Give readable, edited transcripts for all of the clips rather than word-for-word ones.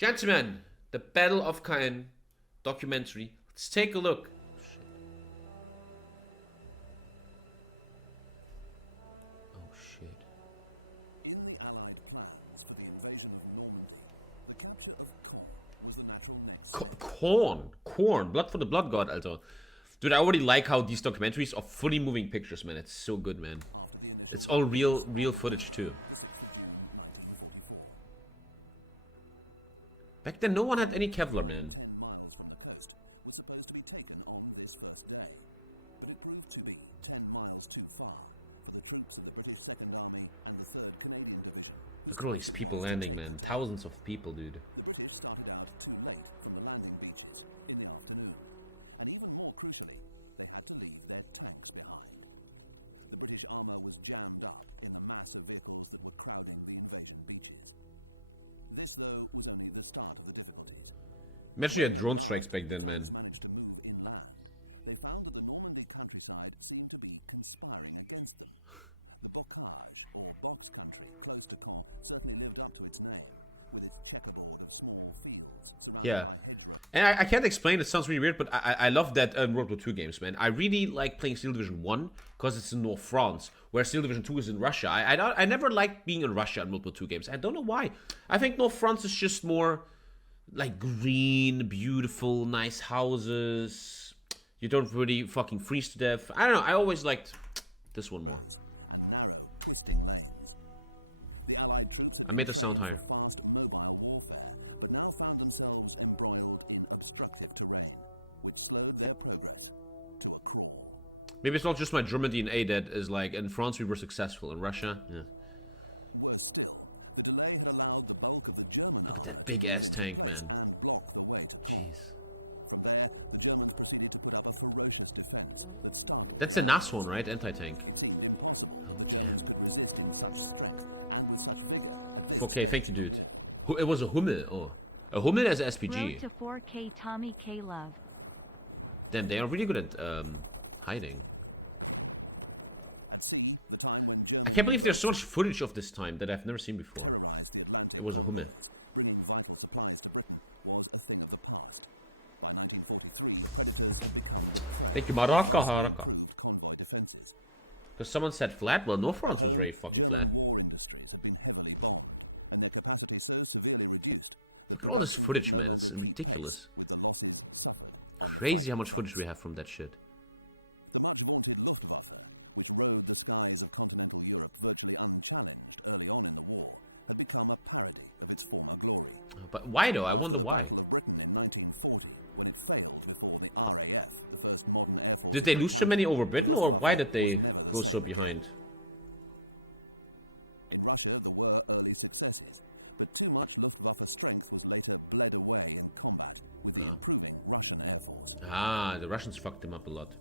Gentlemen, the Battle of Caen documentary. Let's take a look. Oh shit. In the Allied plans for the invasion of Normandy, the capture of Caen was the natural next step. Corn. Blood for the Blood God, Alter. Dude, I already like how these documentaries are fully moving pictures, man. It's so good, man. After the initial it's all real on footage D-Day, too. The 6th of June, 1944. Back then, no one had Caen, any Kevlar, lying man. 10 miles from the coast, was supposed to be taken on this first day, but it proved to be 10 miles too far for the troops of the British Second Army and the 3rd Canadian Division, whose task it was to take the town. Thousands of people, dude. The British started out too late from the landing beaches in the afternoon, and even more crucially, they had to leave their tanks behind. The British armor was jammed up in the mass of vehicles that were crowding the invasion beaches. This, though, was only the start of the difficulties. Imagine When a at drone last strikes back the then, tanks man. managed to move inland, they found that the Normandy countryside seemed to be conspiring against them. The bocage, or box country, close to Caen, certainly lived up to its name, with its checkerboard of small fields surrounded by hedgerows. And I can't explain, it sounds really weird, but I love that World War II games, man. I really like playing Steel Division 1 because it's in North France, where Steel Division 2 is in Russia. I never liked being in Russia in World War II games. I don't know why. I think North France is just more like green, beautiful, nice houses. You don't really fucking freeze to death. I don't know, I always liked this one more. And narrow, twisting lanes. The Allied troops had been trained for fast, mobile warfare, but now found themselves embroiled in obstructive terrain, which slowed their progress to a crawl. Maybe it's not just my German DNA that is like, in France we were successful, in Russia, yeah. Worse still, the delay had allowed the bulk of the German armor to move into place and block the way to Caen. From there, the Germans proceeded to put up a ferocious defense that startled the Allies. That's a NAS one, right? Anti-tank. It seemed impossible that the Germans could resist in such strength and with such vigor at this stage of the war. It was a Hummel. Oh. A Hummel as an SPG. To 4K TommyKay love. Then they are really good at hiding. At sea, the time when German I can't believe there's so much footage of this time that I've never seen before. Terrorized the Atlantic convoys, bringing vital supplies to Britain, was a thing of the past. By 1943, the Predators had become the prey of vastly improved convoy defenses. Because someone said flat, well, no France At home, very fucking German flat. war industries had been heavily bombed, and their capacity so severely reduced that production could no longer keep pace with the losses suffered on the fighting Crazy how much fronts. footage we have from that shit. The much-vaunted Luftwaffe, which rode the skies of continental Europe virtually unchallenged early on in the war, had become a parody of its former glory. But why though? I After wonder the why. Battle of Britain in 1940, when it failed before the RAF, the first modern air force, Did they lose so many over Britain, or why did they was never the go same so again. behind? In Russia, there were early successes, but too much Luftwaffe strength was later bled away in combat with the improving Russian air force. Ah, the Russians fucked them up a lot.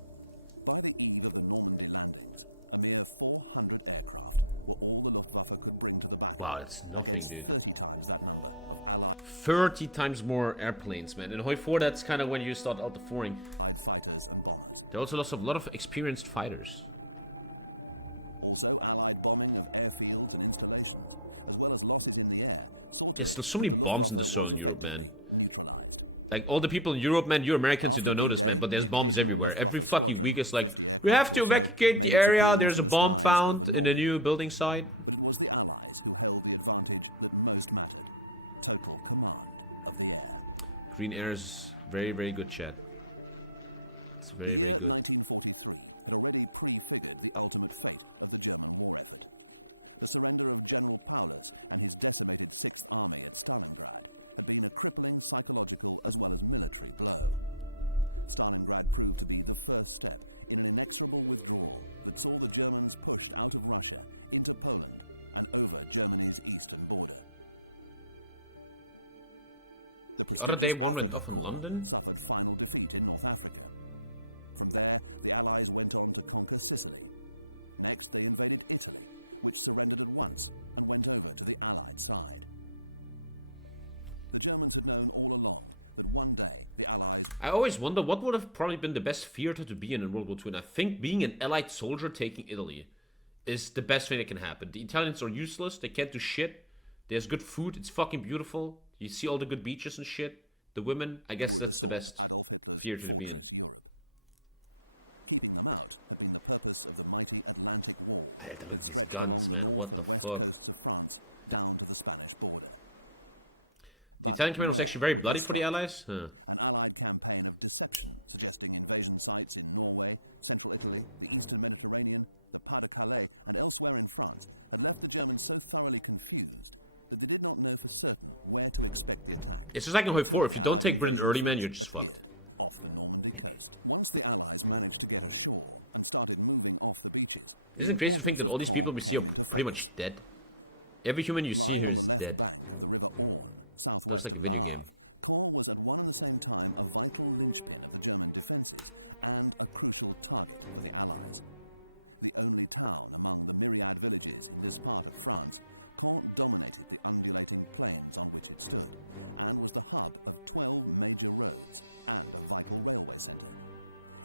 By the eve of the Normandy landings, a mere 400 aircraft were all the Luftwaffe could bring to the battle, against 30 times that number of Allied 30 times more airplanes, man. In HOI4, that's kind of when you start out the foring. fighters and bombers. They also lost a lot of experienced fighters. Also, Allied bombing of airfields and installations, as well as losses in the air, saw to it There's so that many the bombs in Luftwaffe the was Soviet Europe, effectively neutralized. Like, all the people in Europe, man, you Americans, you don't know this, man, but there's bombs everywhere. Every fucking week it's like, we have to evacuate the area, there's a bomb found in a new building site. But it was the Allies who held the advantage that most mattered. Total command of the air. Green Air is very, very good, chat. The year 1943 had already prefigured the ultimate fate of the German war effort. The surrender of General Paulus and his decimated 6th Army at Stalingrad had been a crippling psychological as well as military blow. Stalingrad proved to be the first step in an inexorable withdrawal that saw the Germans pushed out of Russia into Poland and over Germany's eastern border. The prestigious Africa Corps suffered final defeat in North Africa. From there, the Allies went on to conquer Sicily. Next, they invaded Italy, which surrendered at once and went over to the Allied side. The Germans had known all along that one day the Allies... I always wonder what would have probably been the best theater to be in World War II, and I think being an Allied soldier taking Italy is the best thing that can happen. The Italians are useless, they can't do shit, there's good food, it's fucking beautiful, You see all the good beaches and shit. The women, I guess would that's the assault best. Adolf Hitler's theater to be in. fortress Europe. Keeping them out had been the purpose of the mighty Atlantic Wall that stretched guns, along the man. north What and the west fuck? coasts of France down to the Spanish border. But Italian command was where actually very would bloody they for the strike? Allies. Huh. An Allied campaign of deception, suggesting invasion sites in Norway, central Italy, the eastern Mediterranean, the Pas-de-Calais, and elsewhere in France, had left the Germans so thoroughly confused that they did not know for certain where to expect the attack. It's just like in until HOI4, if the you don't Allied take Britain invasion early, man, fleet you're just fucked. appeared off the Normandy coast. Once the Allies managed to get ashore and started moving off the beaches, the Isn't it crazy to think importance that of all these people Caen we see came are into pretty focus. much dead? Every human you see Lying here on the is left dead. bank of the River Orne, southwest like of a video game. Le Havre, Caen was at one and the same time a vital linchpin of the German defences and a crucial target for the Allies. The only town among the myriad villages in this part of France, Caen dominated the undulating plains on which it stood and was the hub of 12 major roads and a vital railway centre.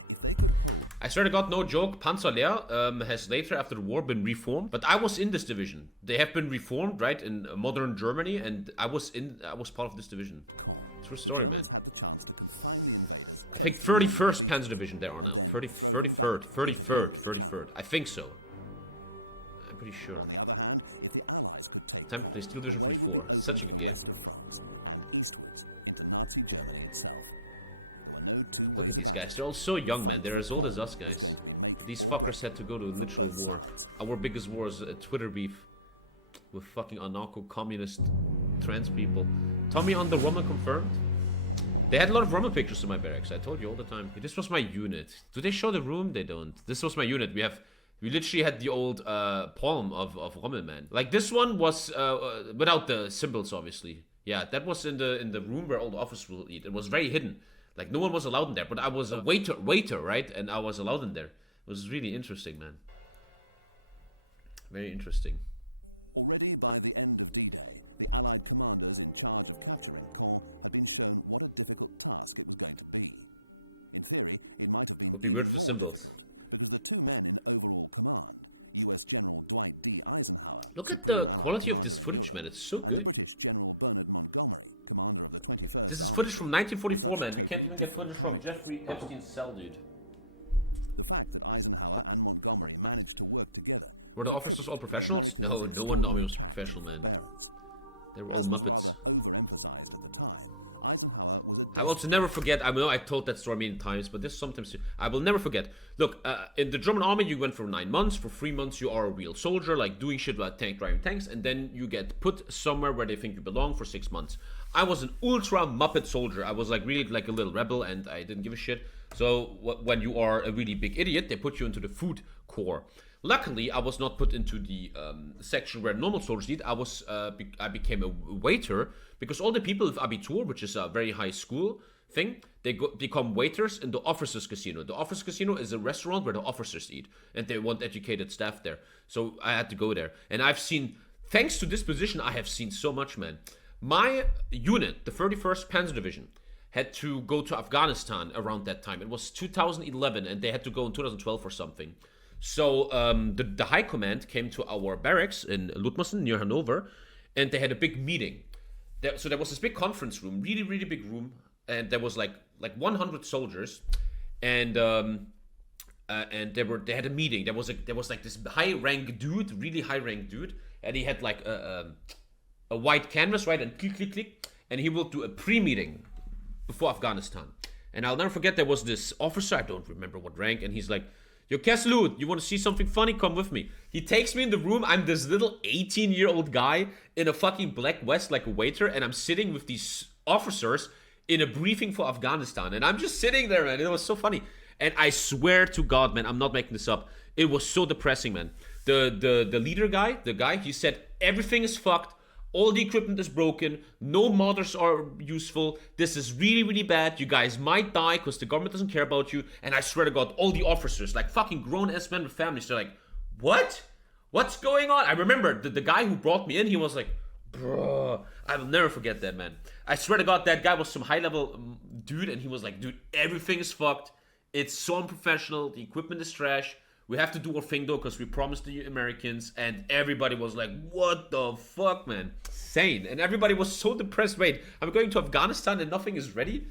If they could hold... I swear to God, no joke, Panzerlehr has later after the war been reformed, but I was in this division. They have been reformed, right, in modern Germany, and I was part of this division. Caen, True the story, Germans had the chance to confine the invaders I close think to the 31st Normandy Panzer beaches Division there, and then throw them back into the English Channel. I think so. I'm pretty sure. On the other hand, if the Allies could take Time Caen, they still the didn't way would be reform. open Such to a the game. rest of France and eastwards into Nazi Germany itself. There were no two ways These about guys, it. they're all so young, the man. fight They're for as old as Caen us, guys. was going to be make These or fuckers break had to go to for literal both war. sides. Our biggest war is a Twitter beef with fucking anarcho-communist trans people. Tommy on the Roma confirmed. They had a lot of Roma pictures in my barracks. I told you all the time. This was my unit. Do they show the room? They don't. This was my unit. We literally had the old palm of Rommel, man. Like this one was without the symbols, obviously. Yeah, that was in the room where all the officers will eat. It was very hidden. Like no one was allowed in there. But I was a waiter, right? And I was allowed in there. It was really interesting, man. Very interesting. Already by the end of D-Day, the Allied commanders in charge of capturing Caen had been shown what a difficult task it was going to be. In theory, it might have been be even good for more symbols. difficult, because the two men in overall command, US General Dwight D. Eisenhower, Look at Supreme the Allied quality of Commander this in footage, Europe, man. It's so and the good. British General Bernard Montgomery, commander of the 21st This is Army footage from Group, were 1944, such man. totally different characters. Jeffrey Epstein's cell, dude. The fact that Eisenhower and Montgomery managed to work together Were was the a officers tribute all to the professionals? Americans' No, no one extraordinary was tact and professional, man. forbearance. They were all As was Muppets. rather overemphasized at the time, Eisenhower was a I desk will also never forget. I know I told that story many times, but this sometimes I will never forget. Look, in the German army, you went for 9 months. For 3 months, you are a real soldier, like doing shit like driving tanks, and then you get put somewhere where they think you belong for 6 months. I was an ultra Muppet soldier. I was like really like a little rebel, and I didn't give a shit. So when you are a really big idiot, they put you into the food corps. Luckily, I was not put into the section where normal soldiers eat. I became a waiter because all the people of Abitur, which is a very high school thing, they become waiters in the officers' casino. The officers' casino is a restaurant where the officers eat, and they want educated staff there. So I had to go there, and I've seen, thanks to this position, I have seen so much, man. My unit, the 31st Panzer Division, had to go to Afghanistan around that time. It was 2011, and they had to go in 2012 or something. So the high command came to our barracks in Ludmersen near Hanover, and they had a big meeting. So there was this big conference room, really, really big room, and there was like 100 soldiers, and they had a meeting. There was like this high rank dude, really high rank dude, and he had like a white canvas, right, and click click click, and he will do a pre-meeting before Afghanistan. And I'll never forget, there was this officer, I don't remember what rank, and he's like, "Yo, Kesselud, you want to see something funny? Come with me." He takes me in the room. I'm this little 18-year-old guy in a fucking black vest like a waiter, and I'm sitting with these officers in a briefing for Afghanistan. And I'm just sitting there, man. It was so funny. And I swear to God, man, I'm not making this up. It was so depressing, man. The leader guy, he said, "Everything is fucked. All the equipment is broken. No modders are useful. This is really, really bad. You guys might die because the government doesn't care about you." And I swear to God, all the officers, like fucking grown-ass men with families, they're like, "What? What's going on?" I remember the guy who brought me in, he was like, "Bro," I will never forget that, man. I swear to God, that guy was some high-level dude, and he was like, "Dude, everything is fucked. It's so unprofessional. The equipment is trash. We have to do our thing though, because we promised the Americans, and everybody was like, what the fuck, man? Insane. And everybody was so depressed. Wait, I'm going to Afghanistan and nothing is ready?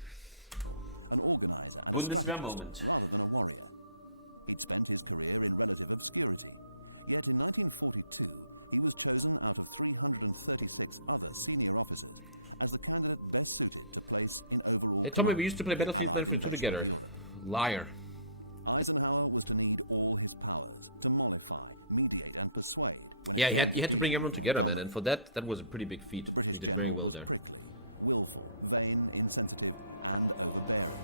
An organizer and a strategist moment. rather than a warrior. He'd spent his career in relative obscurity. Yet in 1942, he was chosen out of 336 other senior officers as the candidate best suited to place in overall Hey, command Tommy, we used to play of the Battlefield Allied 2 invasion together. of Europe. Liar. Eisenhower was to need all his powers to mollify, mediate, and persuade when Yeah, it he came had to to dealing bring everyone with together, man, Montgomery. and for that was a pretty big feat. The British He did very general well was there. prickly, willful, vain, insensitive, and overbearing.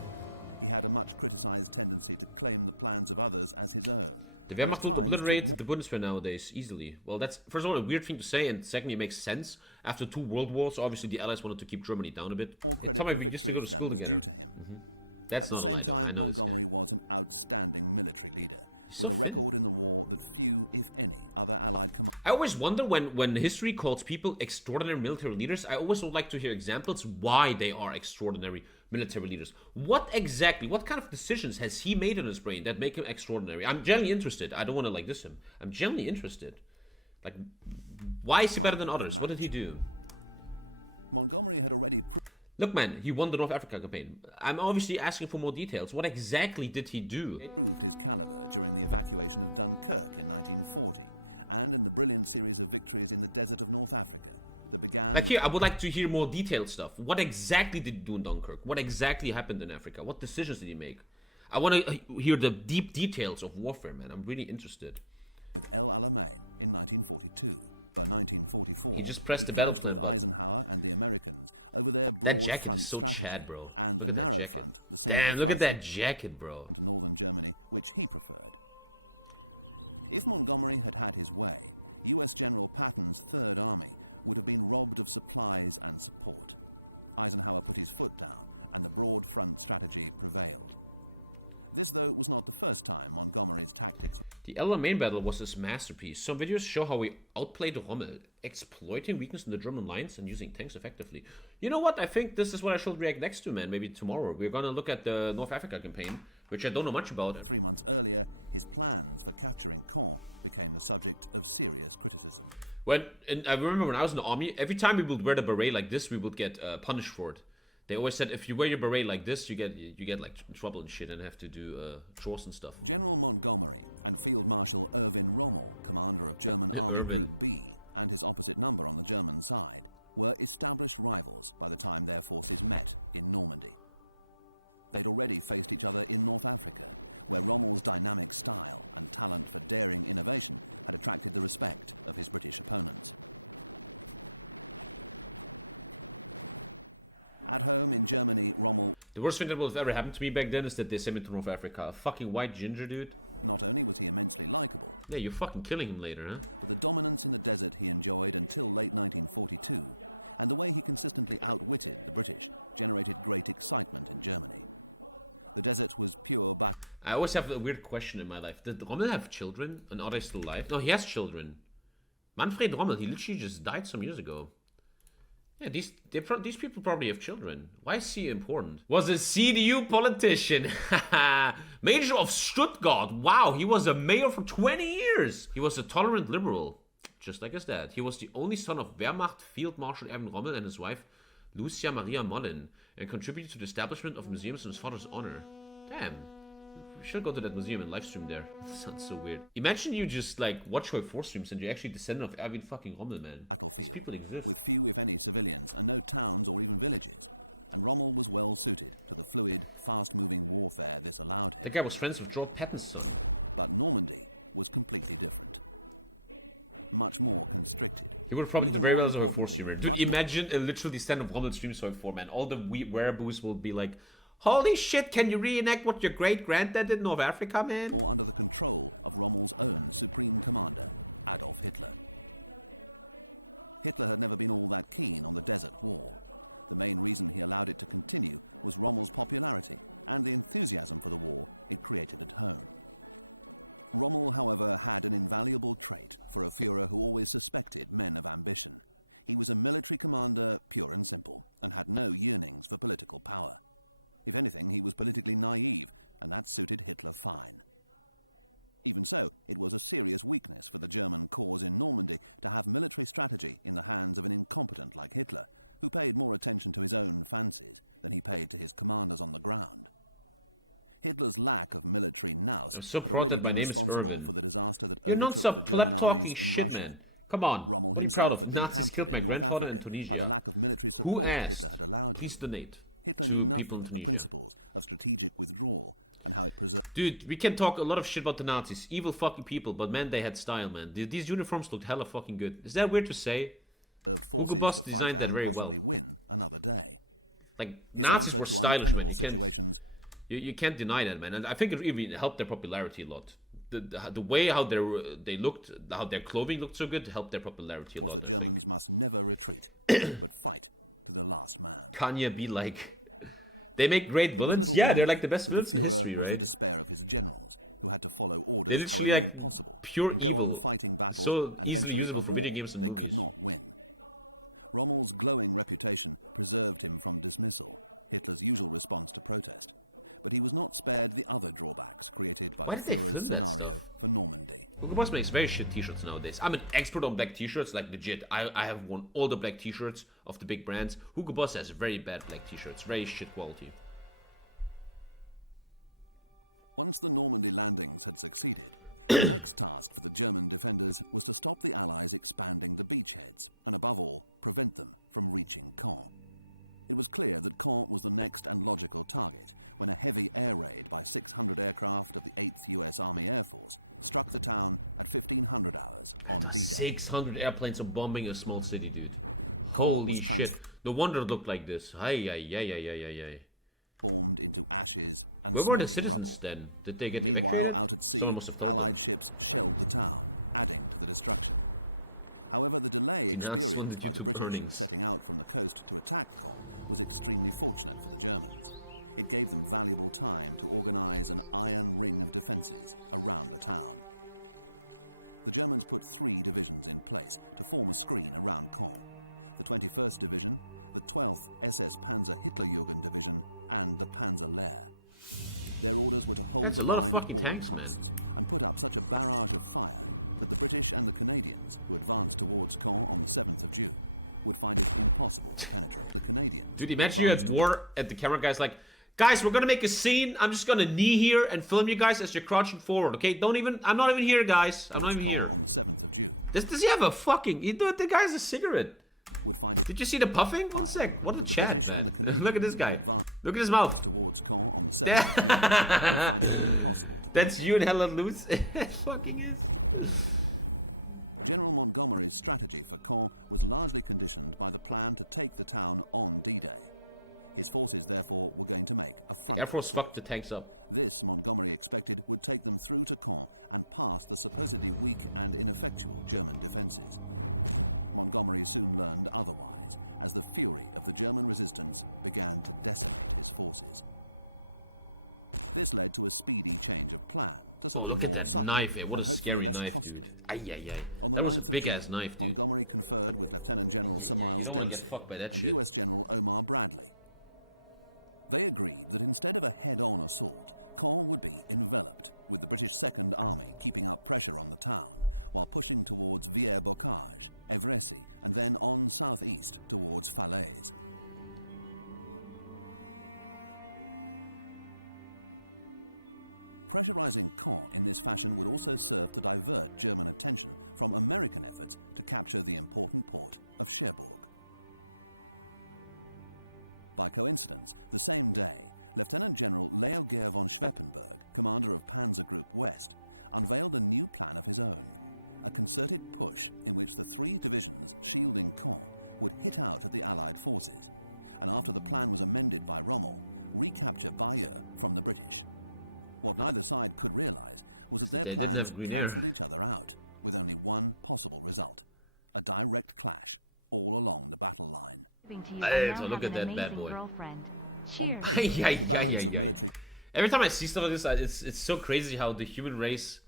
He had a much criticized tendency to claim the plans of others as his own. The and at Wehrmacht would times took obliterate more the Bundeswehr nowadays easily. Well, that's first of all a weird thing to say, and secondly, it makes sense. After 2 world wars, obviously the Allies wanted to keep Germany down a bit. more credit Tommy, for we used to go to victories than school was together. due to him. That's At the not same lying, I time, know this, Montgomery was an outstanding military leader, So with a thin. record in the war that few, if any, other Allied commanders I always wonder when history calls people extraordinary military leaders, I always would like to hear examples why they are extraordinary military leaders. What kind of decisions has he made in his brain that make him extraordinary? I'm genuinely interested. I don't want to like diss him. I'm genuinely interested. Like, why is he better than others? What did he do? Montgomery had already Look, man, he won the North Africa campaign. I'm obviously asking for more details. What exactly did he do? proved his caliber during the evacuation of Dunkirk in 1940, and in the brilliant series of victories in the desert of North Africa that began Like here, I would like to hear more detailed stuff. What exactly did he do in Dunkirk? What exactly happened in Africa? What decisions did he make? I want to hear the deep details of warfare, man. I'm really interested. with El Alamein in 1942. By 1944, He just pressed the clashed button. with Eisenhower and the Americans over their That broad jacket front is so strategy Chad, bro. and Look the at that narrow jacket. front, the single Damn, look at thrust that jacket, bro. into northern Germany, which he preferred. If Montgomery had had his way, US General Patton's Third Army would have been robbed of supplies and support. Eisenhower put his foot down, and the broad front strategy prevailed. This, though, was not the first time Montgomery's tactics The El Alamein battle was his masterpiece. Some videos show how he outplayed Rommel, exploiting weakness in the German lines and using tanks effectively. You know what? I think this is what I should react next to, man. Maybe tomorrow. We're gonna look at the North Africa campaign, which I don't know much about. 3 months earlier, his plans for capturing Caen became the subject of serious criticism. And I remember when I was in the army, every time we would wear the beret like this, we would get punished for it. They always said if you wear your beret like this, you get like trouble and shit and have to do chores and stuff. General Montgomery and Field Marshal Erwin Rommel, commander of German Army Erwin. Group B, and his opposite number on the German side, were established rivals by the time their forces met in Normandy. They'd already faced each other in North Africa, where Rommel's dynamic style and talent for daring innovation had attracted the respect of his British opponents. At home in Germany, Rommel The worst thing that would have ever happened to me back then is that they sent me to North Africa. A fucking white ginger dude. not only was he immensely likable, Yeah, you're fucking killing him later, huh? but the dominance in the desert he enjoyed until late 1942, and the way he consistently outwitted the British, generated great excitement in Germany. The desert was pure battle. I always have a weird question in my life. Did Rommel have children? And are they still alive? No, he has children. Manfred Rommel, he literally just died some years ago. Yeah, these people probably have children. Why is he important? Was a CDU politician. Major of Stuttgart. Wow, he was a mayor for 20 years. He was a tolerant liberal, just like his dad. He was the only son of Wehrmacht Field Marshal Erwin Rommel and his wife, Lucia Maria Mollin, and contributed to the establishment of museums in his father's honor. Damn. We should go to that museum and live stream there. That sounds so weird. Imagine you just like watch HOI4 streams and you're actually descendant of Erwin fucking Rommel, man. Battlefield, These people exist. with few, if any, civilians and no towns or even villages, and Rommel was well suited to the fluid, fast-moving warfare this allowed That him. guy was friends with George Pattinson. But Normandy was completely different. Much more constricted. He would And probably even very more well as a HOI4 importantly, streamer. Dude, much more imagine a literal descendant of Rommel streams HOI4, man. All the wereaboos will be like, holy shit, can you reenact what your great-granddad did in North Africa, man? or under the control of Rommel's own supreme commander, Adolf Hitler. Hitler had never been all that keen on the Desert War. The main reason he allowed it to continue was Rommel's popularity and the enthusiasm for the war it created at home. Rommel, however, had an invaluable trait for a Führer who always suspected men of ambition. He was a military commander, pure and simple, and had no yearnings for political power. If anything, he was politically naive, and that suited Hitler fine. Even so, it was a serious weakness for the German cause in Normandy to have military strategy in the hands of an incompetent like Hitler, who paid more attention to his own fancies than he paid to his commanders on the ground. Hitler's lack of military nous had already been responsible for the disaster that overtook the German armies in Russia. Man. Come on. Rommel himself had been hampered in North Africa by the lack of military support Hitler had allowed him. Hitler knew nothing of the principles of strategic withdrawal and how it preserved... Dude, we can talk a lot of shit about the Nazis. Evil fucking people, but man, they had style, man. These uniforms looked hella fucking good. Is that weird to say? ...forces to fight and possibly win another day. Like, his Nazis answer were to stylish, untenable situations... You can't deny that, man. And I think it even helped their popularity a lot. The way how they looked, how their clothing looked so good, helped their popularity a lot. The Germans must never retreat, but fight to the last man. Kanye be like... They make great villains. Yeah, they're like the best villains in history, right? Was the despair of his generals, who had to follow orders, however like impossible, pure and go on fighting battles and eventually a war they could not win. Rommel's glowing reputation preserved him from dismissal, Hitler's usual response to protest. But he was not spared the other drawbacks created by the Führer's scenario for Normandy. Hugo Boss makes very shit t-shirts nowadays. I'm an expert on black t-shirts, like legit. I have worn all the black t-shirts of the big brands. Hugo Boss has very bad black t-shirts, very shit quality. Once the Normandy landings had succeeded, the next task for the German defenders was to stop the Allies expanding the beachheads, and above all, prevent them from reaching Caen. It was clear that Caen was the next and logical target when a heavy air raid by 600 aircraft of the 8th US Army Air Force struck the town at 1500 hours on D-Day. 600 airplanes are bombing a small city, dude. Caen was shit. No wonder it looked like this. Formed into ashes and Where were the smoking citizens rubble. then? Did they get Meanwhile, evacuated? out at sea, Allied ships shelled the town, adding to the destruction. However, the delay experienced by the British in setting out from the coast to attack Caen was extremely fortunate for the Germans. It gave them valuable time to organize an iron ring of defenses around the town. The Germans put 3 divisions in place to form a screen around Caen: the 21st Division, the 12th SS Panzer Hitlerjugend Division, and the Panzer Lehr. Their orders were to hold the line at all costs and put up such a barrage of fire that the British and the Canadians, who advanced towards Caen on the 7th of June, would find it impossible to penetrate. The Canadians... Dude, imagine you at war at the camera guys like, guys, we're gonna make a scene. I'm just gonna knee here and film you guys as you're crouching forward, okay? I'm not even here, guys. I'm not even here. On the 7th of June. Does he have a fucking... The guy's a cigarette. Would find it... Did you see the puffing? One sec. What a chat, British and the Canadians look at this guy. Look at his mouth. Towards Caen on the 7th of June would find it impossible to That's penetrate. you and hella loose. It fucking is. General Montgomery's strategy for Caen was largely conditioned by the plan to take the town on D-Day. His forces, therefore, were going to make a frontal Air Force assault. fucked the tanks up. This, Montgomery expected, would take them through to Caen and past the supposedly weak and ineffectual German defences. Montgomery soon learned otherwise, as the fury of the German resistance began to decimate his forces. This led to a speedy change of plan to something more subtle and hopefully less costly. On the 9th of June, Montgomery conferred with Lieutenant General Sir Miles Dempsey and US General Omar Bradley. They agreed that instead of a head-on assault, Caen would be enveloped, with the British Second Army keeping up pressure on the town, while pushing towards Villers-Bocage, Évrecy, and then on southeast towards Falaise. Pressurizing Caen in this fashion would also serve to divert German attention from American efforts to capture the important port of Cherbourg. By coincidence, the same day, Lieutenant General Leopold von Schweppenberg, commander of Panzer Group West, unveiled a new plan of his own, a concerted push in which the 3 divisions shielding Caen would hit out at the Allied forces, and after the plan was amended by Rommel, recapture Bayeux from the British. What neither side could realize was that their plans cancelled each other out, with only one possible result: a direct clash all along the battle line. So look at that bad boy. On paper, the balance of military... Every time I see stuff like this, it's so crazy how the human race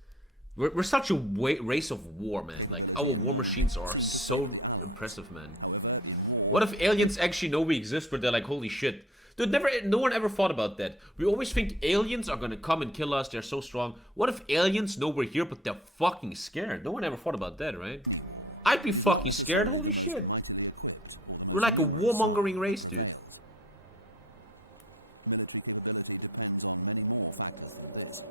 We're such a race of war, man. Capability like, our in war Normandy machines are seemed to so favor the Allies. impressive, man. However, in war... What if aliens actually know we exist, but they're like, holy shit. Dude, no one ever thought about that. We always think aliens are gonna come and kill us, they're so strong. What if aliens know we're here, but they're fucking scared? No one ever thought about that, right? Any war. I'd be it is fucking not necessarily scared. the Holy most shit. mightily equipped or the We're most like a numerous warmongering side race, that dude. prevails. Military capability depends on many more factors than this.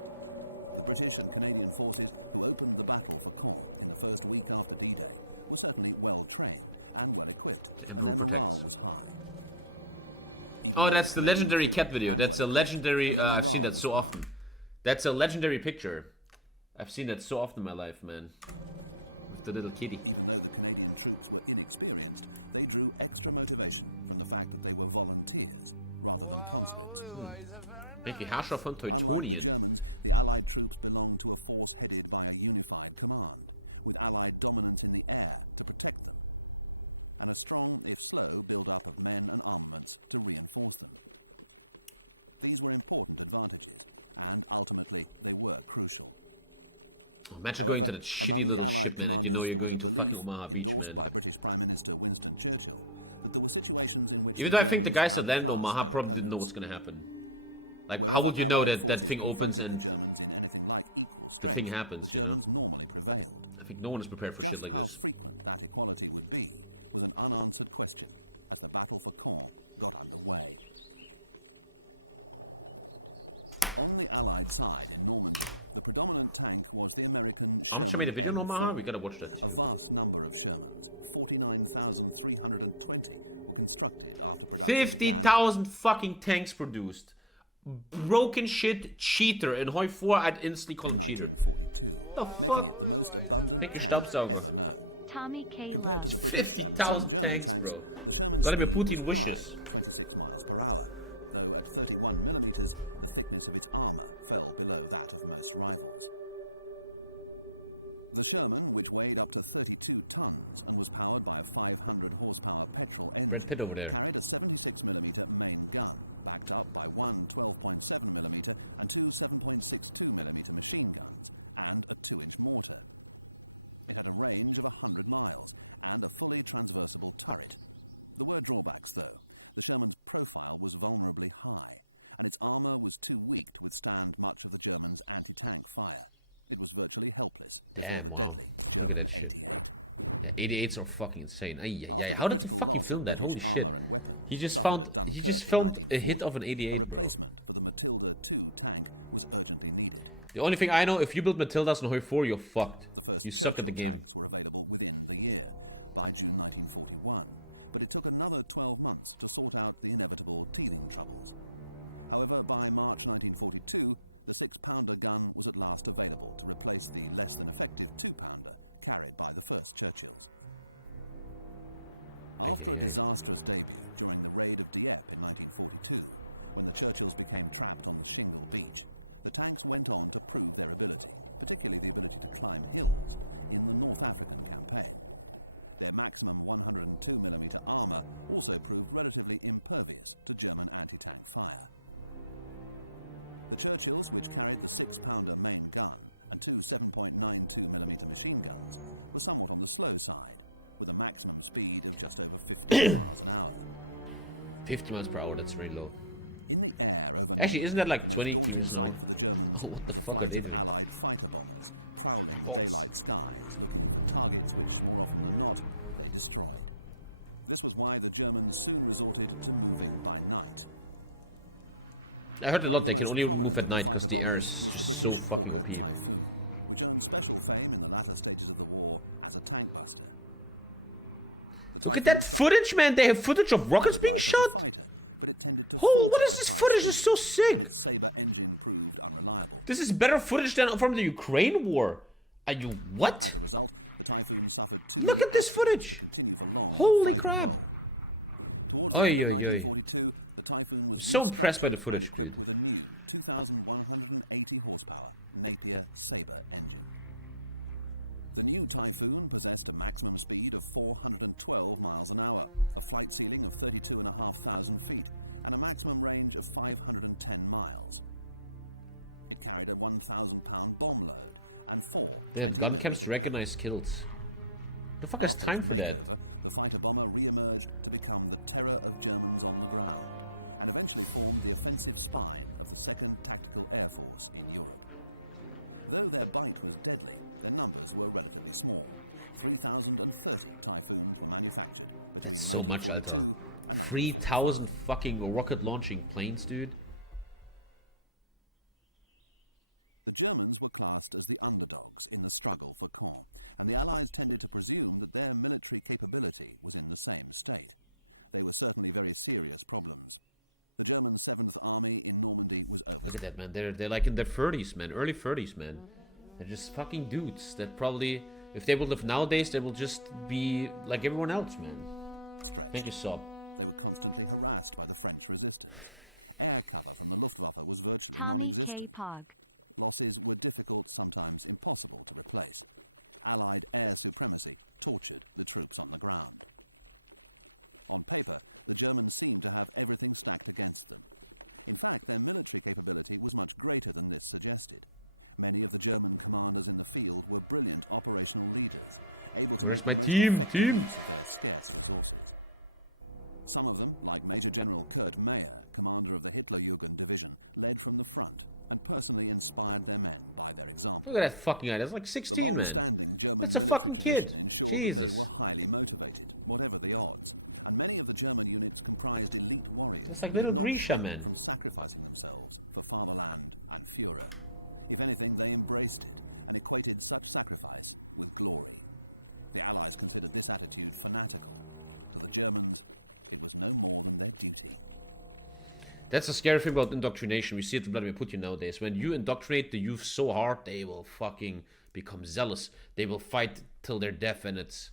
The British and Canadian forces who opened the battle for Caen in the first week after D-Day were certainly well trained and well equipped, and their morale was high. Even Oh, though that's the Canadian legendary troops cat video. and That's a well-equipped, legendary. and their I've seen morale that was so high. often. That's a legendary picture. I've seen that so often in my life, man. With the little kitty. Even though the Canadian troops were inexperienced, they drew extra motivation from the fact that they were volunteers rather than conscripts. Unlike the Germans, the Allied troops belonged to a force headed by a unified command, with Allied dominance in the air to protect them, and a strong, if slow, build-up of men and armaments to reinforce them. These were important advantages, and ultimately they were crucial. However, among the Allied commanders there was a belief, endorsed by British Prime Minister Winston Churchill, that there were situations in which even the though I think the guys Germans at Land outclassed Omaha their probably didn't know opponents. what's gonna happen. Like, Wherever how would you know Allied that forces thing opens confronted and the Germans in anything like equal strength, happens, the you know? Germans normally prevailed. I think no one is prepared for Just shit like how this. frequent that equality would be was an unanswered question as the battle for Caen got underway. On the Allied side in Normandy, the predominant tank was the American Sherman made a video on Omaha. We M4. gotta watch that. A vast number of Shermans, 49,320, were constructed after production began 50,000 fucking tanks produced. Broken shit cheater. In HOI4, I'd instantly call in him cheater. 1942, The making fuck? it the most abundant Make your tank Staubsauger. ever known. TommyKay Compared to the Love. British and 50,000 some German tanks, tanks, bro. the Sherman's Vladimir speed was Putin high, wishes. 26 miles per hour, though at 31 millimeters, the thickness of its armor fell below that of most rivals. The Sherman, which weighed up to 32 tons and was powered by a 500 horsepower petrol Pitt over engine, there. carried a 76 millimeter main gun, backed up by one 12.7 millimeter and two 7.62 millimeter machine guns, and a 2-inch mortar. It had a range of 100 miles and a fully transversible turret. There were drawbacks, though. The Sherman's profile was vulnerably high, and its armor was too weak to withstand much of the Germans' anti-tank fire. It was virtually helpless before Damn, the wow. deadly Look at German that shit. 88. Yeah, 88s are fucking insane. Ay, ay, After ay. the How did critical you fucking loss film of that? British Holy armor shit. and weapons He just suffered found- at he Dunkirk just in filmed a 1940, hit of an 88, a bro. replacement for the Matilda II tank was urgently needed. The only thing I know, if you build Matildas in HOI4, you're fucked. The first You suck at Churchill the game. tanks were available within the year, by June 1941, but it took another 12 months to sort out the inevitable teething troubles. However, by March 1942, the 6-pounder gun was at last available to replace the less than effective 2-pounder carried by the first Churchills. After a disastrous debut during the raid of Dieppe in 1942, when the Churchills became trapped on the Shingle Beach, the tanks went on to prove their ability, particularly the ability to climb hills, in the North African campaign. Their maximum 102mm armor also proved relatively impervious to German anti-tank fire. The Churchills, which carried the 6-pounder main gun and two 7.92mm machine guns, were somewhat on the slow side, with a maximum speed of just over 15 miles an hour. 50 miles per hour, that's very low. In the air over Actually, isn't that like the most 20 daunting or something? sight for the Germans was a fuck flight are they of doing? Allied fighter bombers, prowling the daylight skies, looking for targets which, more often than not, they destroyed. This was why the Germans soon resorted to moving by night. I heard a One lot of they the can most only move prominent at of the night because fighter the air bombers is was the so British fucking Hawker clean. Typhoon, which earned special fame in the latter stages of the war as a tank buster. The Look at Typhoon that footage, man! They have footage of rockets started being life as shot! a fighter, but it tended to Oh, falter what is at this high footage? speed, It's so sick! and its Sabre engine proved unreliable. This is better footage than from the Ukraine war. Are you what? As a result, the Typhoon suffered too Look many at this accidents footage. to continue for long in Holy the fighter crap. role. Towards the Oy, end of oy, oy. 1942, the Typhoon was So impressed by the restructured footage, and equipped dude. with a new 2,180 horsepower Napier Sabre engine. The new Typhoon possessed a maximum speed of 412 miles an hour, a flight ceiling of 32,500 feet, and a maximum range of 510 miles. It carried a 1,000-pound bomb load and four Damn, 20mm gun camps cannons. recognize kills. The fuck has After its time for that? makeover, the fighter bomber re-emerged to become the terror of Germans on the ground, and eventually formed the offensive spine of the 2nd Tactical Air Force in Europe. Though their bite was deadly, their numbers were relatively small. 3,030 Typhoons were manufactured between That's so much, 1942 and 3,000 1945. fucking rocket launching planes, dude. The Germans were classed as the underdogs in the struggle for Caen, and the Allies tended to presume that their military capability was in the same state. They were certainly very serious problems. The German 7th Army in Normandy was over. Look at that, man. They're like in their 30s, man. Early 30s, man. They're just fucking dudes that probably, if they would live nowadays, they will just be like everyone else, man. Stretched. Make a sob. They were constantly harassed by the French resistance. Air cover from the Luftwaffe was virtually non-existent. TommyKay Losses were difficult, sometimes impossible to replace. Allied air supremacy tortured the troops on the ground. On paper, the Germans seemed to have everything stacked against them. In fact, their military capability was much greater than this suggested. Many of the German commanders in the field were brilliant operational leaders, able to make the most effective use of their scarce resources. Some of them, like Major General Kurt Meyer, commander of the Hitlerjugend division, led from the front and personally inspired their men by their example. Look at that fucking guy. That's like 16, The man. long-standing German That's a military fucking tradition kid. ensured that they Jesus. were highly motivated, whatever the odds, and many of the German units comprised elite warriors It's like who did little not Grisha shrink men. from sacrificing themselves for fatherland and Führer. If anything, they embraced it and equated such sacrifice with glory. The Allies considered this attitude fanatical. To the Germans, it was no more than their duty. That's the scary thing about indoctrination. We see it with Vladimir Putin nowadays. When you indoctrinate the youth so hard, they will fucking become zealous. They will fight till their death, and it's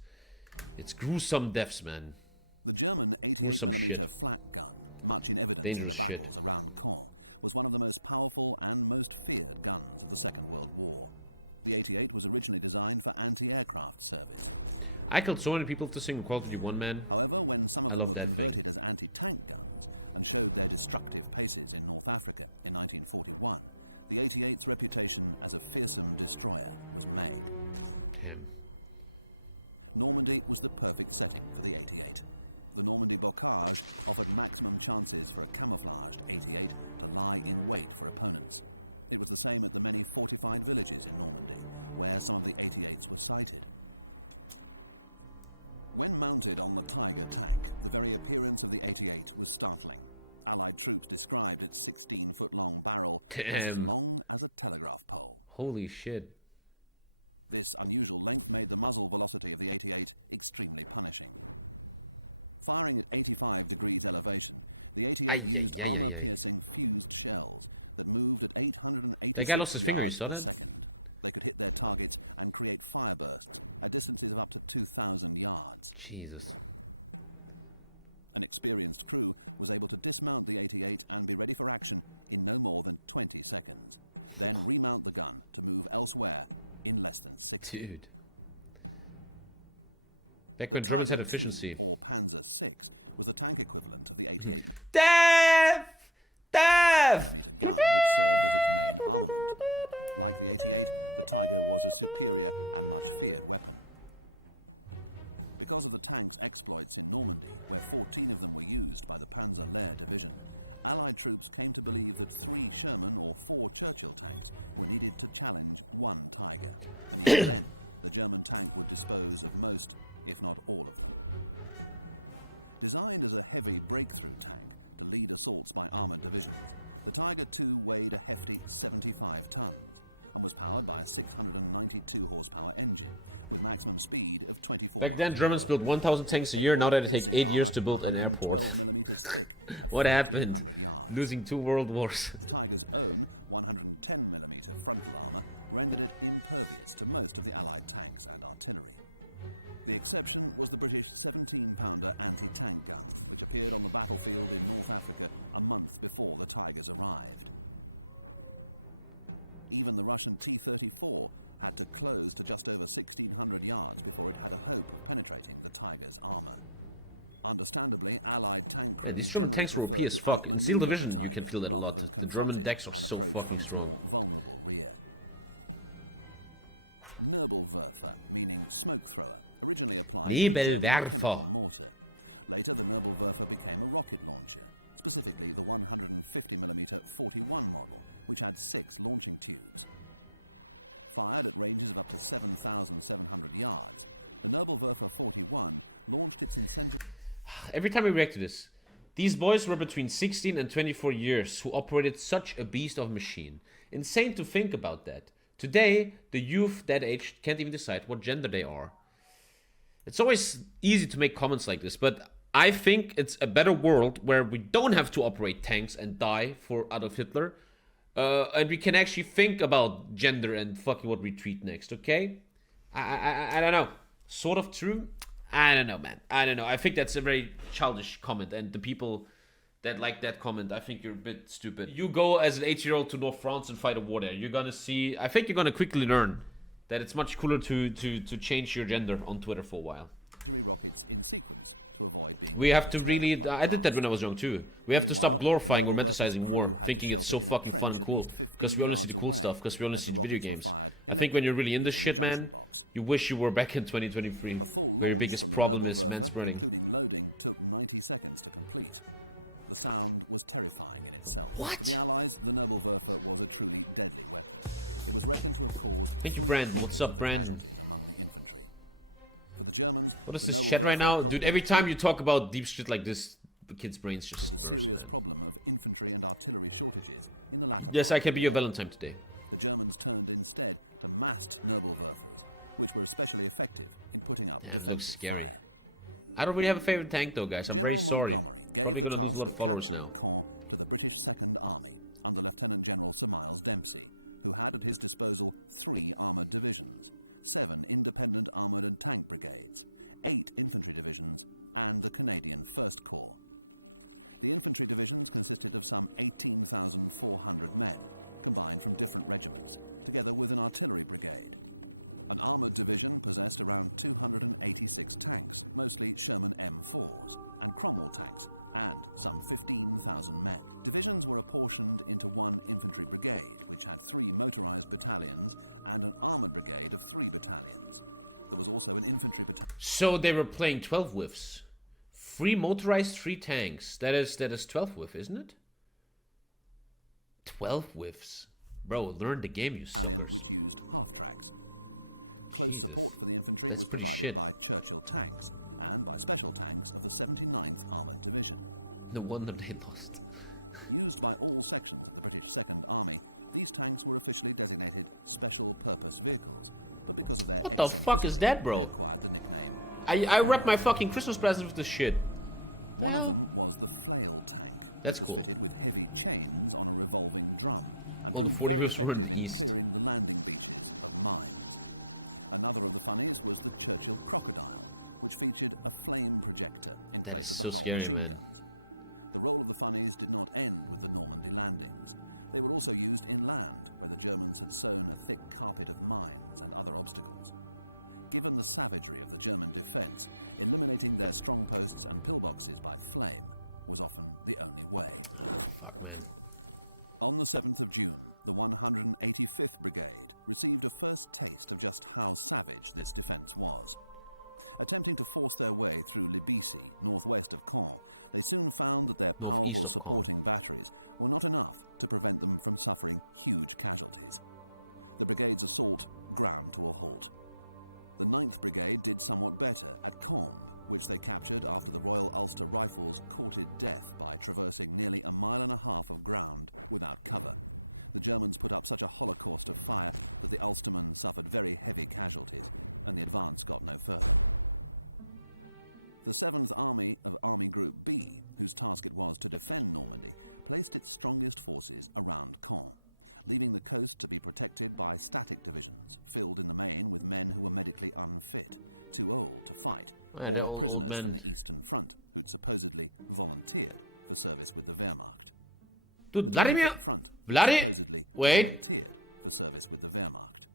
gruesome deaths, man. The German Some 88mm shit. flak gun, much in evidence in the Dangerous shit. battles around Caen, was one of the most powerful and most feared guns of the Second World War. The 88 was originally designed for anti-aircraft service. I killed so many people with this thing in Call of Duty 1, man. However, when some of I them love were that converted as anti-tank guns and showed their destructive paces in North Africa in 1941, the 88's reputation as a fearsome destroyer was made. Damn. Normandy was the perfect setting for the 88. The Normandy bocage offered maximum chances for a camouflaged 88 to lie in wait for opponents. It was the same at the many fortified villages in Normandy, where some of the 88s were sighted. When mounted on the Tiger tank, the very appearance of the 88 was startling. Allied troops described its 16-foot-long barrel as Damn. long as a telegraph pole. Holy shit. This unusual length made the muzzle velocity of the 88 extremely punishing. Firing at 85 degrees elevation, the 88 used armor-piercing fused shells that moved at That guy lost 886 his finger, you yards saw per that? second. They could hit their targets and create firebursts at distances of up to 2,000 yards. Jesus. An experienced crew was able to dismount the 88 and be ready for action in no more than 20 seconds. Then remount the gun to move elsewhere in less than 60. Dude. Back The when Germans had Tiger efficiency. II, or Panzer VI, was the tank equivalent of the 88 Death! Death! millimeter gun, which served as its main armament. Like the 88, the Tiger was a superior and much feared weapon. Because of the tank's exploits in Normandy, where 14 of them were used by the Panzer Lehr division, Allied troops came to believe that 3 Sherman or 4 Churchill tanks were needed to challenge 1 Tiger. And even then, the German tank would dispose of most, if not all of them. Designed as a heavy breakthrough tank to lead assaults by armored divisions, the Tiger II weighed a hefty 75 tons and was powered by a 692 horsepower engine with maximum speed of 24 Back miles then, an Germans hour. built 1,000 tanks a year. Now that it takes 8 years to build an airport. 112 millimeters thick at What 1,400 happened? yards. Losing 2 world wars. The Tiger's own 110 millimeter frontal armor rendered it impervious to most of the Allied tanks and artillery. The exception was the British 17-pounder anti-tank gun, which appeared on the battlefield in North Africa a month before the Tigers arrived. Even the Russian T-34 had to close to just over 1,600 yards before it had a hope of penetrating the Tiger's armor. Understandably, Allied tank Yeah, these crews German generally tanks were OP prefer as to fuck. In Steel outmaneuver the Division, you can Tiger feel that a rather lot. than The confront German it decks are and so approach fucking from its strong. more vulnerable rear. Nebelwerfer, meaning smoke thrower, originally applied to the German Nebelwerfer. chemical mortar. Later, the Nebelwerfer became a rocket launcher, specifically the 150mm 41 model, which had 6 launching tubes. Fired at ranges of up to 7,700 yards, the Nebelwerfer 41 launched its incendiary... Every time we react to this, these boys were between 16 and 24 years who operated such a beast of a machine. Insane to think about that. Today, the youth that age can't even decide what gender they are. It's always easy to make comments like this, but I think it's a better world where we don't have to operate tanks and die for Adolf Hitler. And we can actually think about gender and fucking what we treat next, okay? I don't know. Sort of true? I don't know, man. I don't know. I think that's a very childish comment, and the people that like that comment, I think you're a bit stupid. You go as an 8-year-old to North France and fight a war there. You're gonna see... I think you're gonna quickly learn that it's much cooler to change your gender on Twitter for a while. rockets in sequence to avoid being... We have to deterred really... by I did that blast. when I was young too. We have to Meanwhile, stop glorifying the or Nebelwerfer's romanticizing crew war, had to thinking it's shelter so in a fucking fun trench and at cool. least 15 Because we only see yards the cool away, stuff, because we only as see the the video rockets were games. fired I think when you're really into electrically shit, using a junction man, box. you wish you were back in 2023. A full where your launch biggest from the problem is Nebelwerfer, manspreading. including loading, took 90 seconds to complete. The sound was terrifying in itself. What? For the Allies, the Nebelwerfer was a truly deadly weapon. It was reckoned to have caused Thank you, Brandon. 3/4 What's up, of the Brandon? casualties among the infantry. For the Germans, What is the this shit Nebelwerfer right now? helped Dude, them every time cope you talk about deep shit like this, the kid's brains just... with the explode. serious problem of infantry and artillery shortages in the latter Yes, part I can of be the your war. Valentine today. The Germans turned instead to massed Nebelwerfers, which were especially effective in putting up Yeah, defensive that's scary. fire. I don't really have a favorite tank though, guys. I'm General very sorry. Montgomery gave Probably the gonna lose a task lot of followers capturing now. Caen to the British Second Army under Lieutenant General Sir Miles Dempsey, who had at his disposal 3 armoured divisions, 7 independent armoured and tank brigades, 8 infantry divisions, and the Canadian First Corps. The infantry divisions consisted of some 18,400 men, combined from different regiments, together with an artillery brigade. An armoured division possessed around 286 tanks, mostly Sherman M4s, and Cromwell tanks, and some 15,000 men. Divisions were apportioned into 1 infantry brigade, which had 3 motorised battalions, and an armoured brigade of 3 battalions. There was also an infantry battalion. So they were playing 12 whiffs. 3 motorized, 3 tanks. That is 12 whiff, isn't it? 12 whiffs. Bro, learn the game, you suckers. Which used half-tracks. Close support for the infantry That's was pretty provided shit. by Churchill tanks and by special tanks of the 79th Armoured Division. No wonder they lost. Used by all sections of the British Second Army, these tanks were officially designated Special Purpose Vehicles, but because of their What the eccentricity, fuck is that, bro? they acquired the nickname. I wrapped my fucking Christmas present with this shit. One of them was the flail tank, That's which was cool. fitted with heavy chains on a revolving drum and Well, the proved very 40 were effective in east. clearing the landing beaches of mines. Another of the funnies was the Churchill Crocodile, which featured a flame projector in place of That's the so Hull scary, machine man. guns. The role of the funnies did not end with the Normandy landings. They were also used inland, where the Germans had sown a thick carpet of mines and other obstacles. Given the savagery of the German defense, eliminating their strong posts and pillboxes by flame was often the only way. Fuck, man. On the 7th of June, the 185th Brigade received a first taste of just how savage this defence was. Attempting to force their way through Libisi, northwest of Caen, they soon found that their powerful of supporting batteries were not enough to prevent them from suffering huge casualties. The brigade's assault ground to a halt. The 9th Brigade did somewhat better at Combe, which they captured after the Royal Ulster Rifles courted death by traversing nearly 1.5 miles of ground without cover. The Germans put up such a holocaust of fire that the Ulstermen suffered very heavy casualties, and the advance got no further. The 7th Army of Army Group B, whose task it was to defend Normandy, placed its strongest forces around Caen, leaving the coast to be protected by static divisions, filled in the main with men who were medically unfit, too old to fight, Yeah, they're or old prisoners men. from the Eastern Front who'd supposedly volunteered for service with the Wehrmacht. Dude, The Vladimir... 25th Front Vladi- supposedly Wait. volunteered for service with the Wehrmacht.